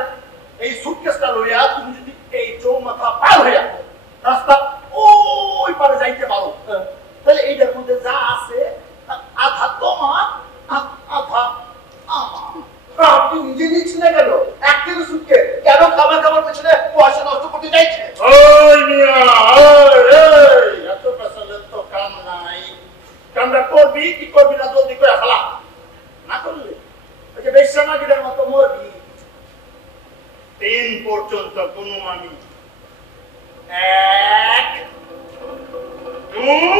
এই সুটকেসটা লইয়া তুমি যদি এই চৌমাথা পার হইয়া রাস্তা ওই পারে যাইতে পারো, তাহলে এইটার মধ্যে যা আছে তার আধা তোমার আধা আমার। আপনি নিজে নিচ্ছেন না কেন? এক কিলো সুটকে কেন খাবার খাবার পেছনে পয়সা নষ্ট করতে চাইছে? ওই মিয়া, এই এত পেছনের তো কাম নাই। কামটা করবি কি করবি না জলদি করে ফেলা, না করলে ওই যে বেশ্যামাগিরের মতো মরবি। 3 পর্যন্ত গুণমানি 1 2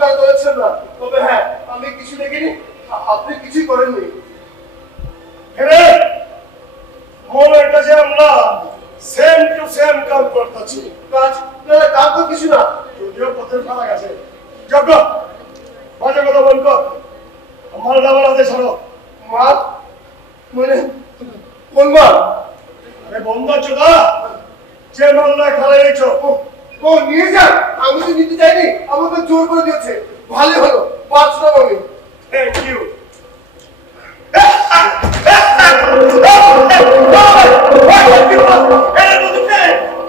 তারা চলেছেন না, তবে হ্যাঁ আমি কিছু দেখিনি, আপনি কিছুই করেননি। হ্যাঁ মনের কাছে আমরা সেম টু সেম কাম করতেছি। কাজ কাজ তো কিছু না, যদিও পথের ফারাক আছে। যজ্ঞ বাজে কথা বল কর, আমার নাম আছে ছাড়ো। মা মানে কোন মা? আরে বন্ধ চোদা, যে মামলা খালে রেছ ও নিয়ে যান, আমি তো নিতে চাইনি, আমাকে জোর করে দিয়েছে। ভালো হলো, বাঁচলাম আমি। Thank you.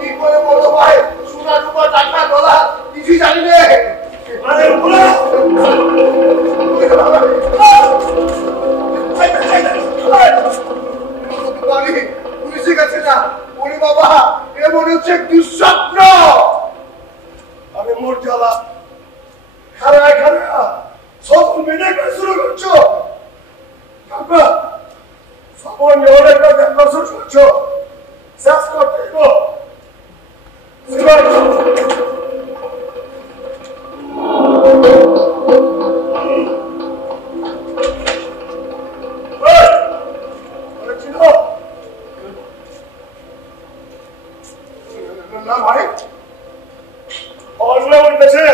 কি করে বলো ভাই, সোনা রূপা টাকা ডলার কিছুই জানি না। আরে বলা পুলিশে গেছে না, ওরে বাবা এ মনে হচ্ছে দুঃস্বপ্ন। আমি মোট জ্বালা খারায় খারা সব মিলে শুরু করছো। সবন অনেক দেখা শুরু করছো, শেষ করতে গো। না ভাই, অন্য বলতেছে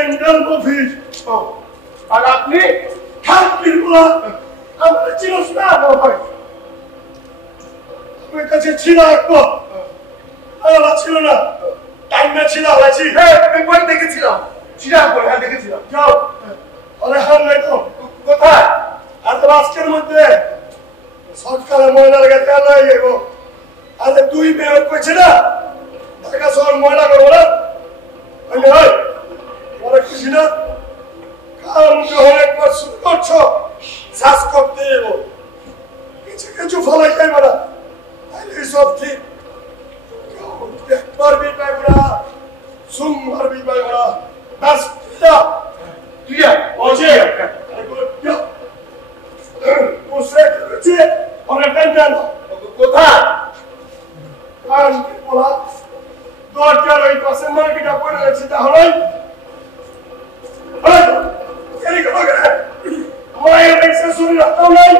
ইন্ডিয়ান অফিস। আর আপনি থাকবির বলা আমাদের চিনস না ভাই। আমার কাছে ছিল একবার, আলাদা ছিল না, টাইমে ছিল আলাইছি। হ্যাঁ পেপারে দেখেছিলাম, চিরাগ করে হ্যাঁ দেখেছিলাম। যাও আরে হাম নাই তো কোথায়? আর তো আজকের মধ্যে সরকারের ময়লার কাছে আলাই যাবো। আরে দুই মেয়ে কইছে না ঢাকা শহর ময়লা করবো না, পরে খুশি না কাম যখন একবার শুরু করছো শ্বাস করতে যাবো, কিছু কিছু ফলাই যাইবে না, তাইলে সব ঠিক। একবার বি পাইব না, সোমবার বি পাইব না, ব্যাস ক্লিয়ার অজে বসে রয়েছে অনেক টেনশন। কোথায়? কারণ কি বলা দরজার ওই পাশে মার্কেটটা পড়ে রয়েছে, তাহলে মায়ের দেখছে শুনে রাখতাম নাই।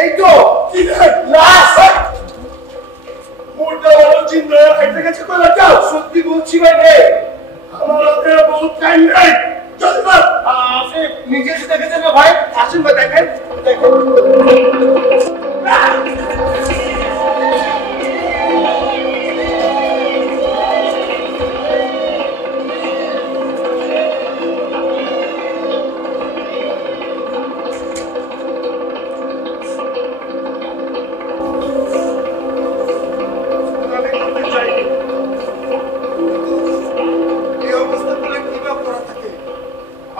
এই তো কি মোটা ভালো চিন্তা হাইতে গেছে কোথা যাও। সত্যি বলছি ভাই রে, আমার হাতে বহুত টাইম নেই, জলদি কর। আপনি নিজে এসে দেখেছেন না ভাই? আসুন ভাই দেখেন দেখেন।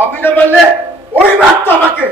আমি না বললে ওই মারতো আমাকে।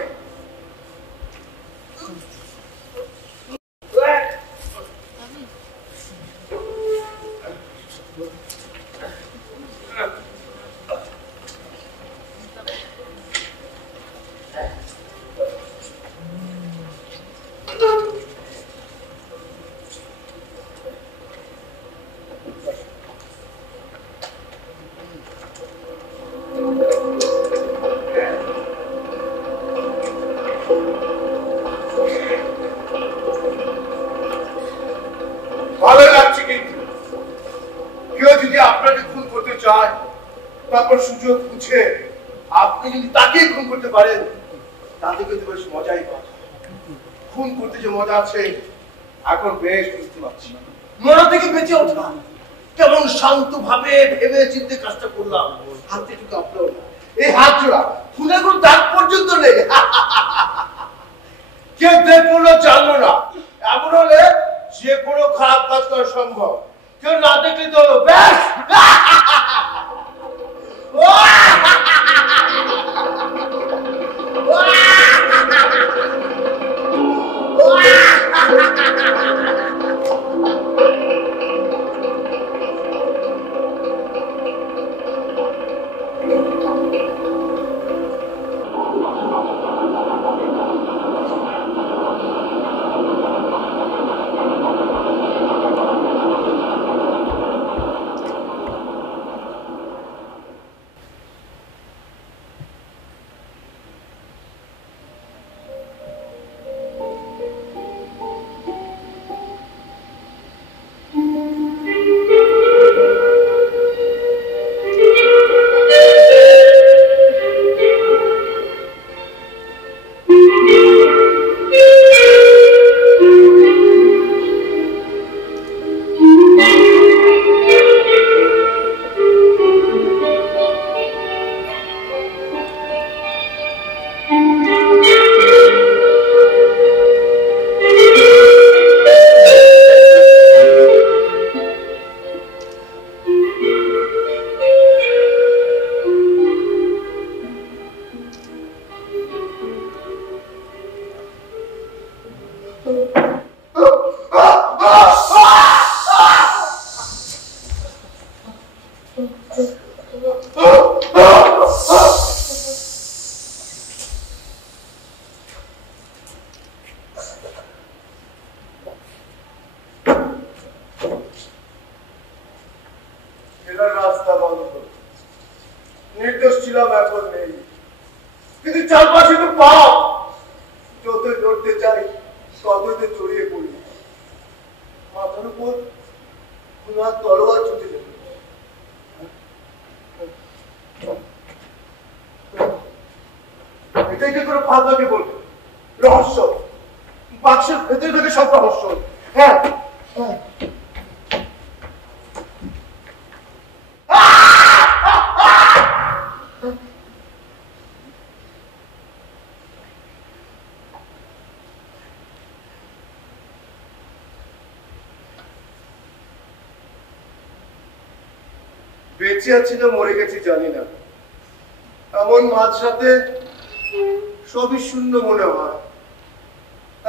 ভালো লাগছে, কিন্তু কেউ যদি আপনাকে খুন করতে চায় তারপর সুযোগ বুঝে আপনি যদি তাকে খুন করতে পারেন তাতে কিন্তু বেশ মজাই পাওয়া যায়। খুন করতে যে মজা আছে এখন বেশ বুঝতে পারছি। মরা থেকে বেঁচে ওঠা কেমন শান্ত ভাবে ভেবে চিন্তে কাজটা করলাম, হাতে একটু কাঁপলো না। এই হাত জোড়া খুনের কোনো দাগ পর্যন্ত নেই। কেউ দেখলো না জানলো না, এমন হলে যে কোনো খারাপ কাজ করা সম্ভব। কেউ না দেখলে তো ব্যাস। এখন নেই, কিন্তু চারপাশে তো পাপ। যতই লড়তে চাই ততই জড়িয়ে পড়ি। মাথার উপর ওনার তলোয়ার ছুটে যাবে। এটাই কি করে ফাঁদাকে বলবে? রহস্য, বাক্সের ভেতরে থেকে সব রহস্য। হ্যাঁ, বেঁচে আছি না মরে গেছি জানি না। এমন মাঝরাতে সবই শূন্য মনে হয়।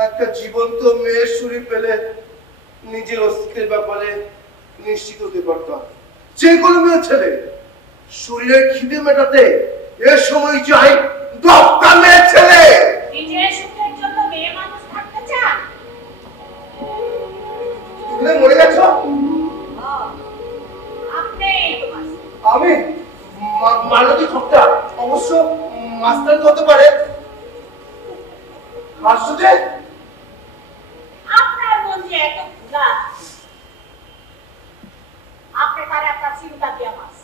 একটা জীবন্ত মেয়ের শরীর পেলে নিজের অস্তিত্বের ব্যাপারে নিশ্চিত হতে পারতাম। যে কোনো মেয়ে ছেলে শরীরের খিদে মেটাতে এ সময় চাই দপ্তা মেয়ে ছেলে। নিজের সুখের জন্য মেয়ে মানুষ থাকতে চান? তুমি মরে গেছো? আমি মালতী ঠকটা অবশ্য মাস্টার হতে পারে। হাসছে আপনার মন যে এত ভুলা, আপনি তারে আপনার চিন্তা দিয়া মাস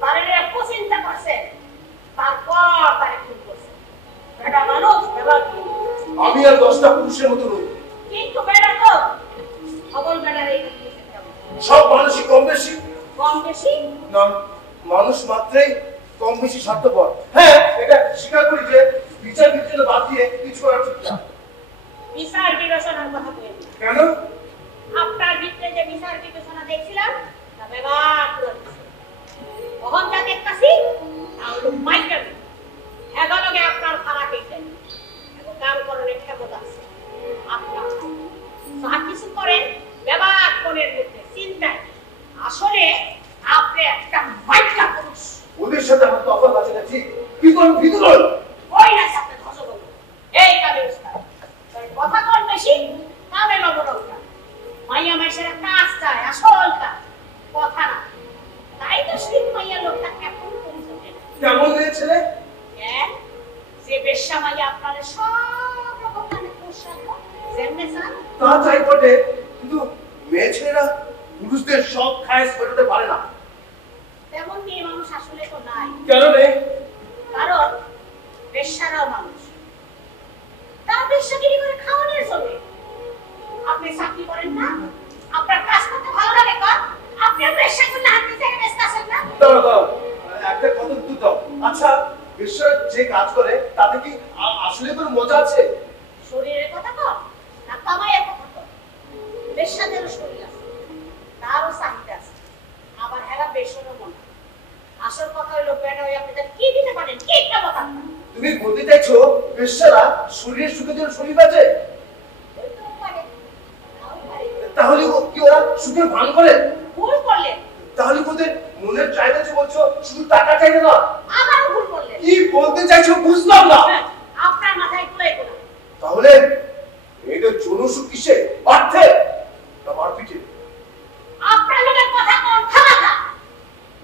তারে এত চিন্তা করছেন, তারপর তারে খুন করছেন। বেটা মানুষ এবার আমি আর 10টা পুরুষের মতো নই। কিন্তু বেটা তো সবল বেটার এই সব মানুষই কম বেশি না, মানুষ মাত্রই কম বেশি স্বার্থপর। হ্যাঁ, এটা স্বীকার করি যে বিচার বিবেচনা বাদ দিয়ে কিছু করা ঠিক না। বিচার বিবেচনার কথা বলেন কেন? আপনার ভিতরে যে বিচার বিবেচনা দেখছিলাম তা বেবার কখন যা দেখতেছি তাহলে মাইকার এগালগে আপনার খারাপ হয়েছেন এবং কাম করণের ক্ষমতা আছে আপনার। যা কিছু করেন বেবার মনের মধ্যে চিন্তায়, আসলে আপনি একটা মাইকা পুরুষ। ওদের সাথে আমার তফাৎ আছে না ঠিক, কিন্তু আমি ভীতু নই। ওই না সাথে ধস বলবো এই কালে উস্তাদ কথা কম বেশি কামে লবণটা মাইয়া মাইসের কাজ চায়, আসল কাজ কথা না। তাই তো শীত মাইয়া লোকটা এখন পরিচয় কেমন মেয়ে ছেলে? যে বেশ্যা মাইয়া আপনাদের সব রকম মানে পোশাক যেমনে চান তা চাই বটে, কিন্তু মেয়ে ছেলেরা পুরুষদের সব খায়েশ মেটাতে পারে না। তেমন মেয়ে মানুষ আসলে তো নাই। কেন নেই? কারণ বেশ্যারাও মানুষ, তার বেশ্যাগিরি করে খাওয়ানোর জন্য। আপনি চাকরি করেন না, আপনার কাজ করতে ভালো লাগে কর, আপনি বেশ্যা করলে আপনি থেকে ব্যস্ত আছেন না। দাও একটা কথা উত্তর দাও। আচ্ছা, ঈশ্বর যে কাজ করে তাতে কি আসলে কোনো মজা আছে? শরীরের কথা কর না কামাইয়ের কথা কর? বেশ্যাদেরও শরীর আছে, তারও চাহিদা আছে, আবার হেরা বেশরও মনে। আসল কথা হলো বেটা হয়ে আপনি কি দিতে পারেন, কি একটা কথা। তুমি বলতে চাইছো বেশ্যারা শরীরের সুখের জন্য শরীর বাঁচে? তাহলে কি ওরা সুখের ভান করে? ভুল করলেন। তাহলে ওদের মনের চাহিদা যে বলছো শুধু টাকা চাইবে না? আবারও ভুল করলেন। কি বলতে চাইছো বুঝলাম না। আপনার মাথায় গুলাই গুলা। তাহলে এদের জনসুখ কিসে? অর্থে না মারপিটে? আপনার লোকের কথা কোন খারাপ?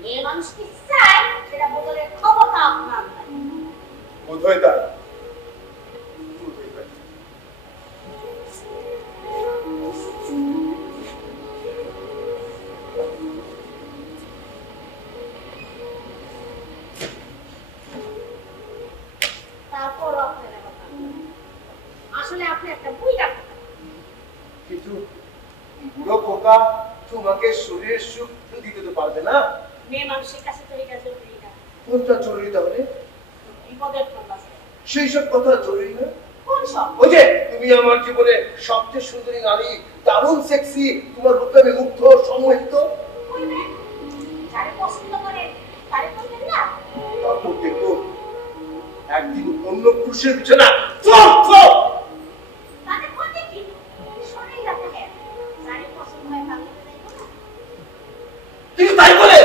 মেয়ে মানুষ কি চায় সেটা বোঝার ক্ষমতা আপনার নাই। বোধহয় তাই। তারপরও আপনার আসলে আপনি একটা বই রাখেন, কিন্তু বুড়ো খোকা তোমাকে শরীরের সুখ দিতে তো পারবে না। মেয়ে মানুষের কাছে তো এটা জরুরি না। কোনটা জরুরি তাহলে? বিপদের ফোন আছে সেই সব কথা জরুরি না। কোন সব? ওই যে তুমি আমার জীবনে সবচেয়ে সুন্দরী নারী, দারুণ সেক্সি, তোমার রূপে আমি মুগ্ধ সম্মোহিত। যারে পছন্দ করে তারে করবেন না। তারপর দেখো একদিন অন্য পুরুষের বিছানা তাতে করতে কি? শরীর রাখে যারে পছন্দ হয় তাকে দেখো না। কিন্তু তাই বলে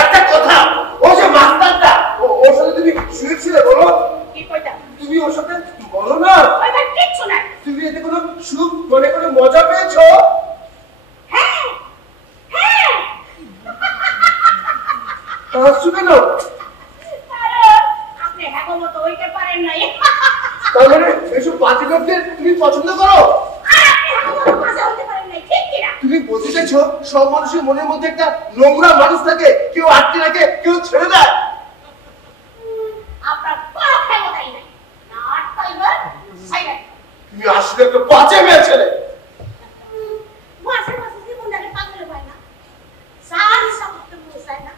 একটা কথা, ও যে মাস্টারটা ওর সাথে তুমি শুয়েছিলে বলো? কি কইতা? তুমি ওর সাথে বলো না। সুখ মনে করে মজা পেয়েছো? হ্যাঁ হ্যাঁ, হাসছো কেন? কারণ আপনি হ্যাগো মতো হইতে পারেন নাই। তার মানে এসব বাজে লোকদের তুমি পছন্দ করো? আর আপনি হ্যাগো মতো মজা হইতে পারেন নাই, ঠিক কিনা? তুমি বলতে চাইছো সব মানুষের মনের মধ্যে একটা নোংরা মানুষ থাকে, কেউ আটকে রাখে, কেউ ছেড়ে দেয়? আপনার কোনো ক্ষমতাই নাই, না আটকাইবার সাইলেন্ট। তুমি আসলে একটা বাজে মেয়ে ছেলে। মাঝে মাঝে জীবনটাকে পাগলে পায় না, সার হিসাব করতে বোঝায় না।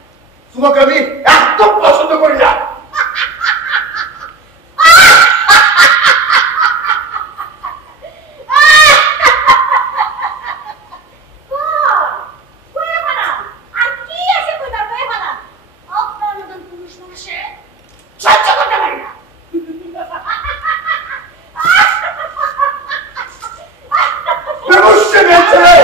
তোমাকে আমি একদম পছন্দ করি না। আর কি আছে কইবার কই ফেলা? আপনার মতন পুরুষ মানুষে সহ্য করতে পারে না। বেহুশে মেয়ে ছেলে।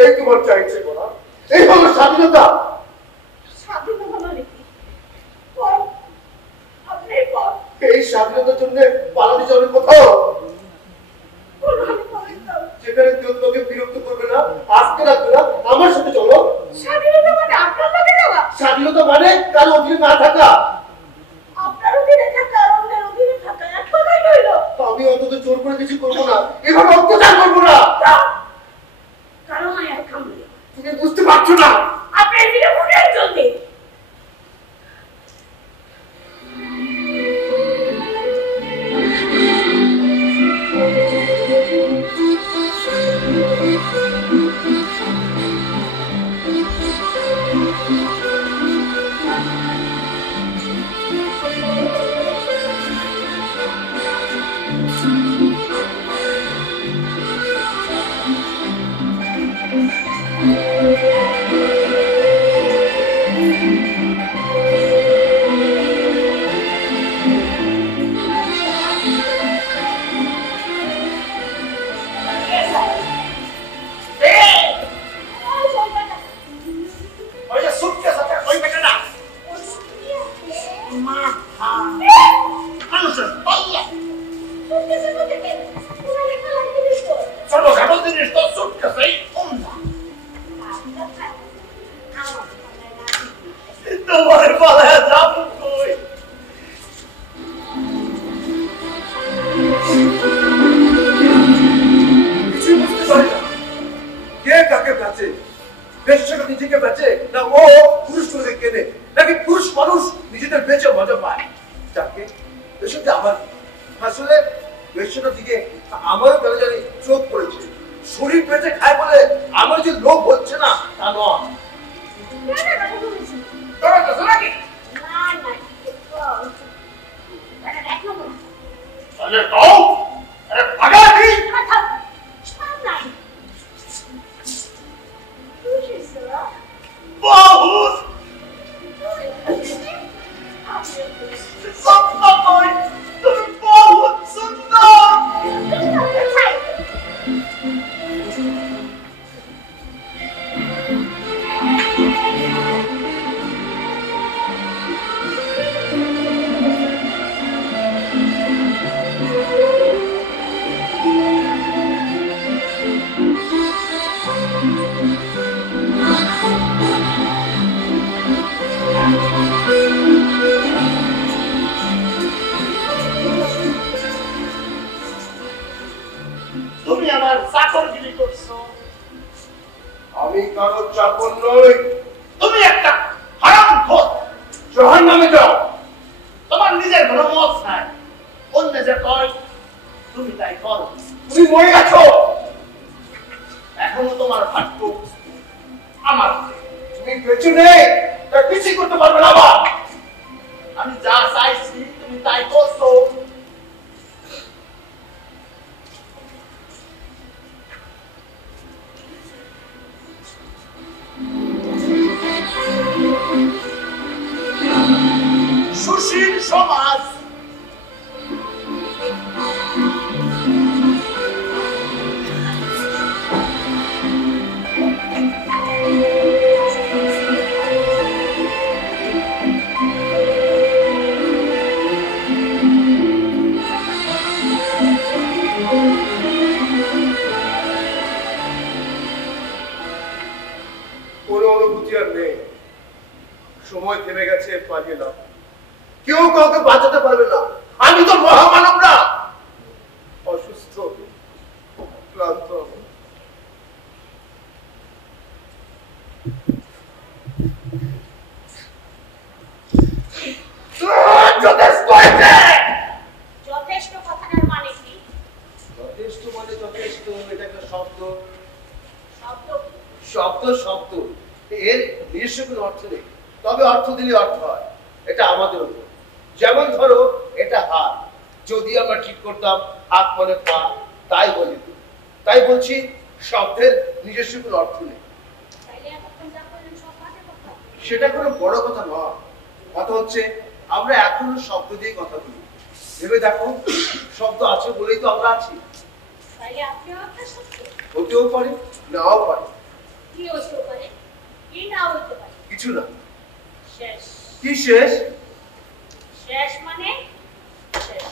এই তোমার চাইছে করা, এই হলো স্বাধীনতা। স্বাধীনতা মানে কি? আপনি বল। এই স্বাধীনতার জন্য পালাতে যাবে কোথাও, যেখানে কেউ তোমাকে বিরক্ত করবে না, আজকে রাখবে না। আমার সাথে চলো। স্বাধীনতা মানে আপনার লগে যাওয়া? স্বাধীনতা মানে কারো অধীনে না থাকা। আপনার অধীনে থাকা আর অন্যের অধীনে থাকা এক কথাই রইল। আমি অন্তত জোর করে কিছু করবো না, এভাবে অত্যাচার করবো না। কারণ আর কামড়ে তুমি বুঝতে পারছো না। আপনি এদিকে মুখের জলদি। তোমার পালায়া যাবো কই? কিছু বুঝতে পারি না, কে কাকে বেচে? বেশ্যাটা নিজেকে বেচে, না ও পুরুষকে কেনে, নাকি পুরুষ মানুষ নিজেদের বেচে মজা পায়? যাকে এসব যে আমার আসলে বেশ্যাটার দিকে আমারও কেন জানি চোখ পড়েছে। শরীর বেঁচে খায় বলে আমার যে লোভ হচ্ছে না তা নয়। তুমি আমার চাকরগিরি করছো। আমি কারো চাকর নই। তুমি একটা হারামখোর। জাহান্নামে যাও। তোমার নিজের কোনো মত নাই, অন্য যে কয় তুমি তাই করো। তুমি মরে গেছো। এখনো তোমার ভাগ্য আমার। তুমি বেঁচে নেই, তা কিছুই করতে পারবে না। আবার আমি যা চাইছি তুমি তাই করছো। সুশীল সমাজ কোনো অনুভূতি আর নেই। সময় থেমে গেছে, পালিয়ে না। কেউ কাউকে বাঁচাতে পারবে না। আমি তো মহামানব না। অসুস্থ, ক্লান্ত। যথেষ্ট হয়েছে। যথেষ্ট কথাটার মানে কি? যথেষ্ট মানে যথেষ্ট, এটা একটা শব্দ। শব্দ শব্দ শব্দ এর নিজস্ব কোনো অর্থ নেই, তবে অর্থ দিলে অর্থ হয়। এটা আমাদের উপর। যেমন ধরো এটা হাত, যদি আমরা ঠিক করতাম হাত মানে পা, তাই বলি। তাই বলছি শব্দের নিজস্ব কোনো অর্থ নেই। তাইলে এতক্ষণ যা করলেন সব বাজে কথা। সেটা কোনো বড় কথা নয়। কথা হচ্ছে আমরা এখনো শব্দ দিয়ে কথা বলি। ভেবে দেখো, শব্দ আছে বলেই তো আমরা আছি। তাইলে আপনিও একটা সত্য। হতেও পারে, নাও পারে। কি হতেও পারে, কি নাও হতে পারে। কিছু না। শেষ। কি শেষ? শেষ মানে শেষ।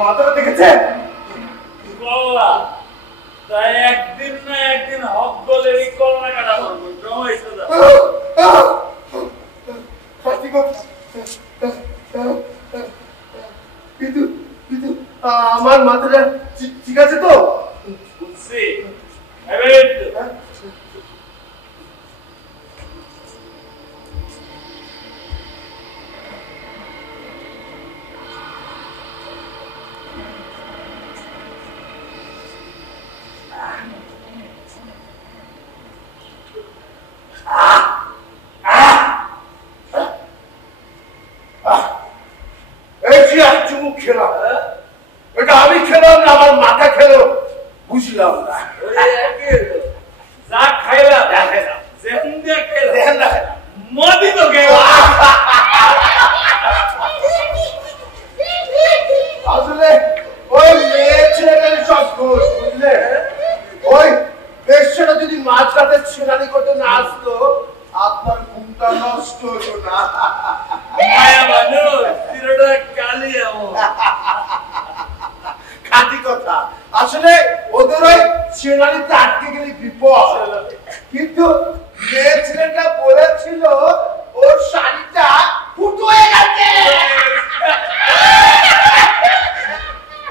মাথাটা দেখেছে? বললা তাই একদিন না একদিন হক গলেরই কলনা কাটা করবো। জমাইছে দা কিন্তু কিন্তু আমার মাথাটা ঠিক আছে তো? বুঝছি। এবারে Ah! না। মায়া মানুষ তিরোটা কালি এমন খাঁটি কথা। আসলে ওদের ওই সেনানিতে আটকে গেলে বিপদ। কিন্তু মেয়ে ছেলেটা বলেছিল ওর শাড়িটা ফুটো হয়ে গেছে।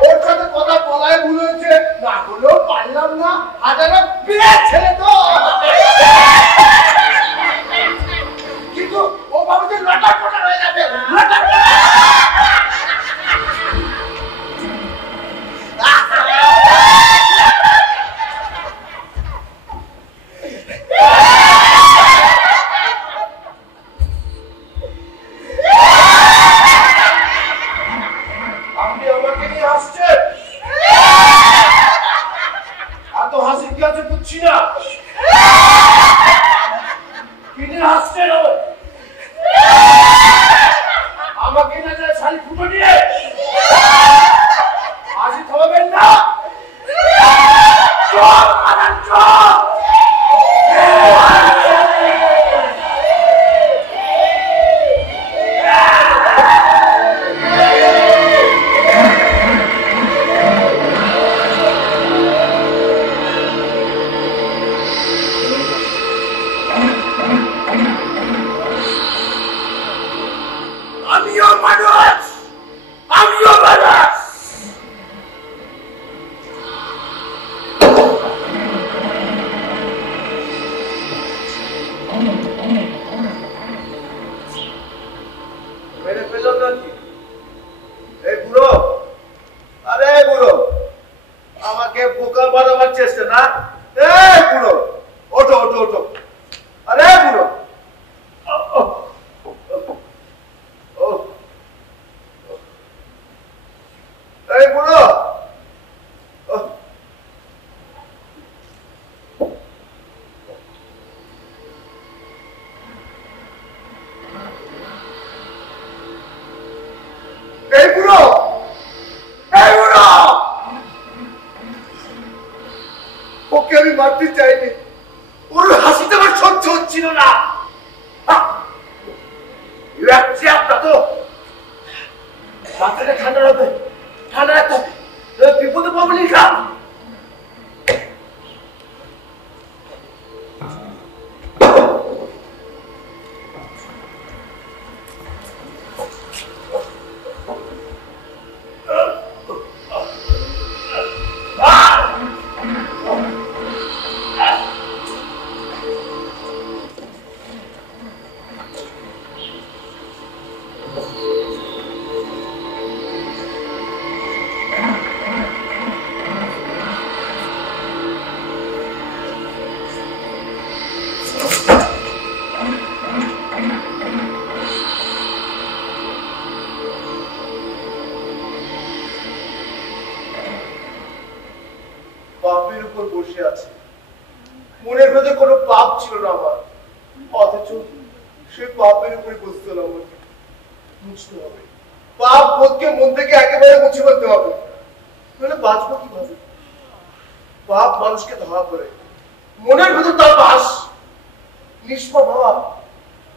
ওর সাথে কথা বলাই ভুল হয়েছে, না হলেও পারলাম না। হাজারো বিয়ে ছেলে তো, কিন্তু ও ভাবছে লটার পটার হয়ে যাবে। আপনি আমাকে নিয়ে আসছেন, এত হাসি কি আছে বুঝছি না। কি নিয়ে আসছেন আমাকে না যায় শাড়ি ফুটো নিয়ে? হাসি থামাবেন না। চল মারান চল। আমিও মানুষ, আমিও মানুষ। মেরে ফেললাম নাকি? এই বুড়ো, আরে বুড়ো, আমাকে বোকা বানাবার চেষ্টা না? এই বুড়ো, ওঠো ওঠো ওঠো। আরে বুড়ো, এই বুড়ো, এই বুড়ো, এই বুড়ো। ওকে আমি মারতে চাইনি, ওর হাসিতে আমার সহ্য হচ্ছিল না। তো মাথাটা ঠান্ডা হবে, ঠান্ডা রাখতে হবে, বিপদে পাবো লিখা। পাপের উপর বসে আছে, মনের ভেতর কোনো পাপ ছিল না আমার, অথচ সে পাপের উপরে বসতে হলো। আমাকে বুঝতে হবে, পাপ বোধকে মন থেকে একেবারে মুছে ফেলতে হবে, নাহলে বাঁচবো কিভাবে? পাপ মানুষকে ধরা করে, মনের ভেতর তার বাস। নিষ্পাপ হওয়া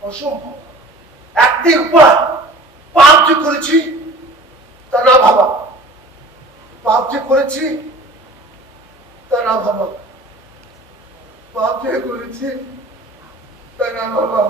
অসম্ভব। একটাই উপায়, পাপ যে করেছি তা না ভাবা, পাপ যে করেছি তা না ভাবা, পাপ যে করেছি তা না ভাবা।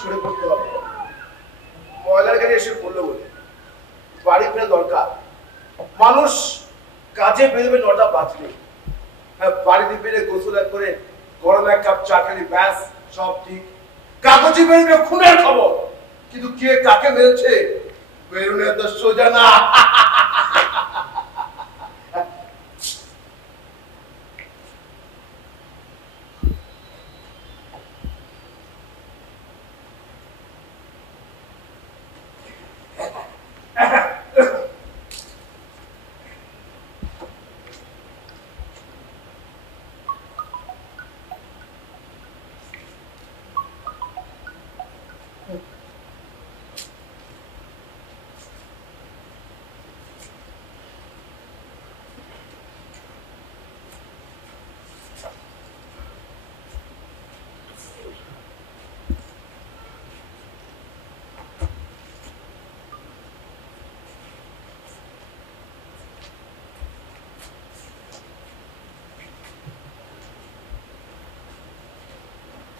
সরে পড়তে হবে। ময়লার গাড়ি এসে পড়লো বলে বাড়ি ফেরা দরকার। মানুষ কাজে বেরোবে 9টা বাজলে, বাড়িতে বেরে গোসল করে গরম এক কাপ চা খেলে ব্যাস সব ঠিক। কাগজে বেরোবে খুনের খবর, কিন্তু কে কাকে মেরেছে বেরোনে তো সোজা না।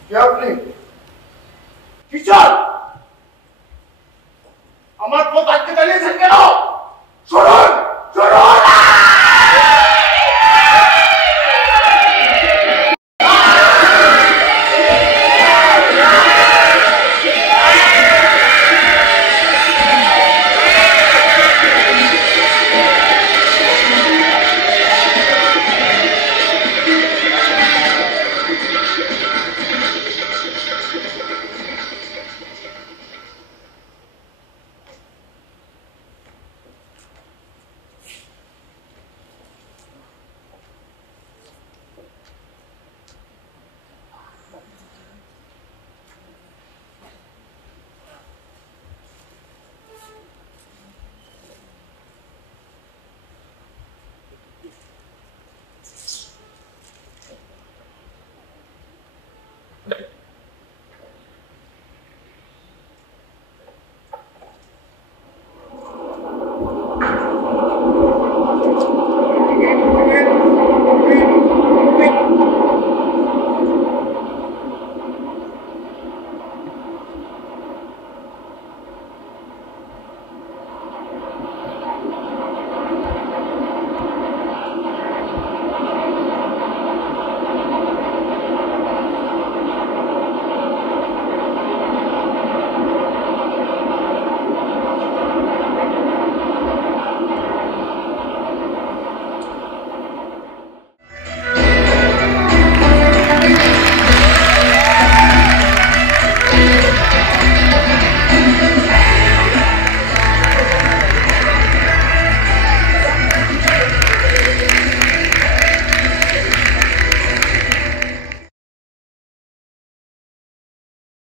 কে আপনি?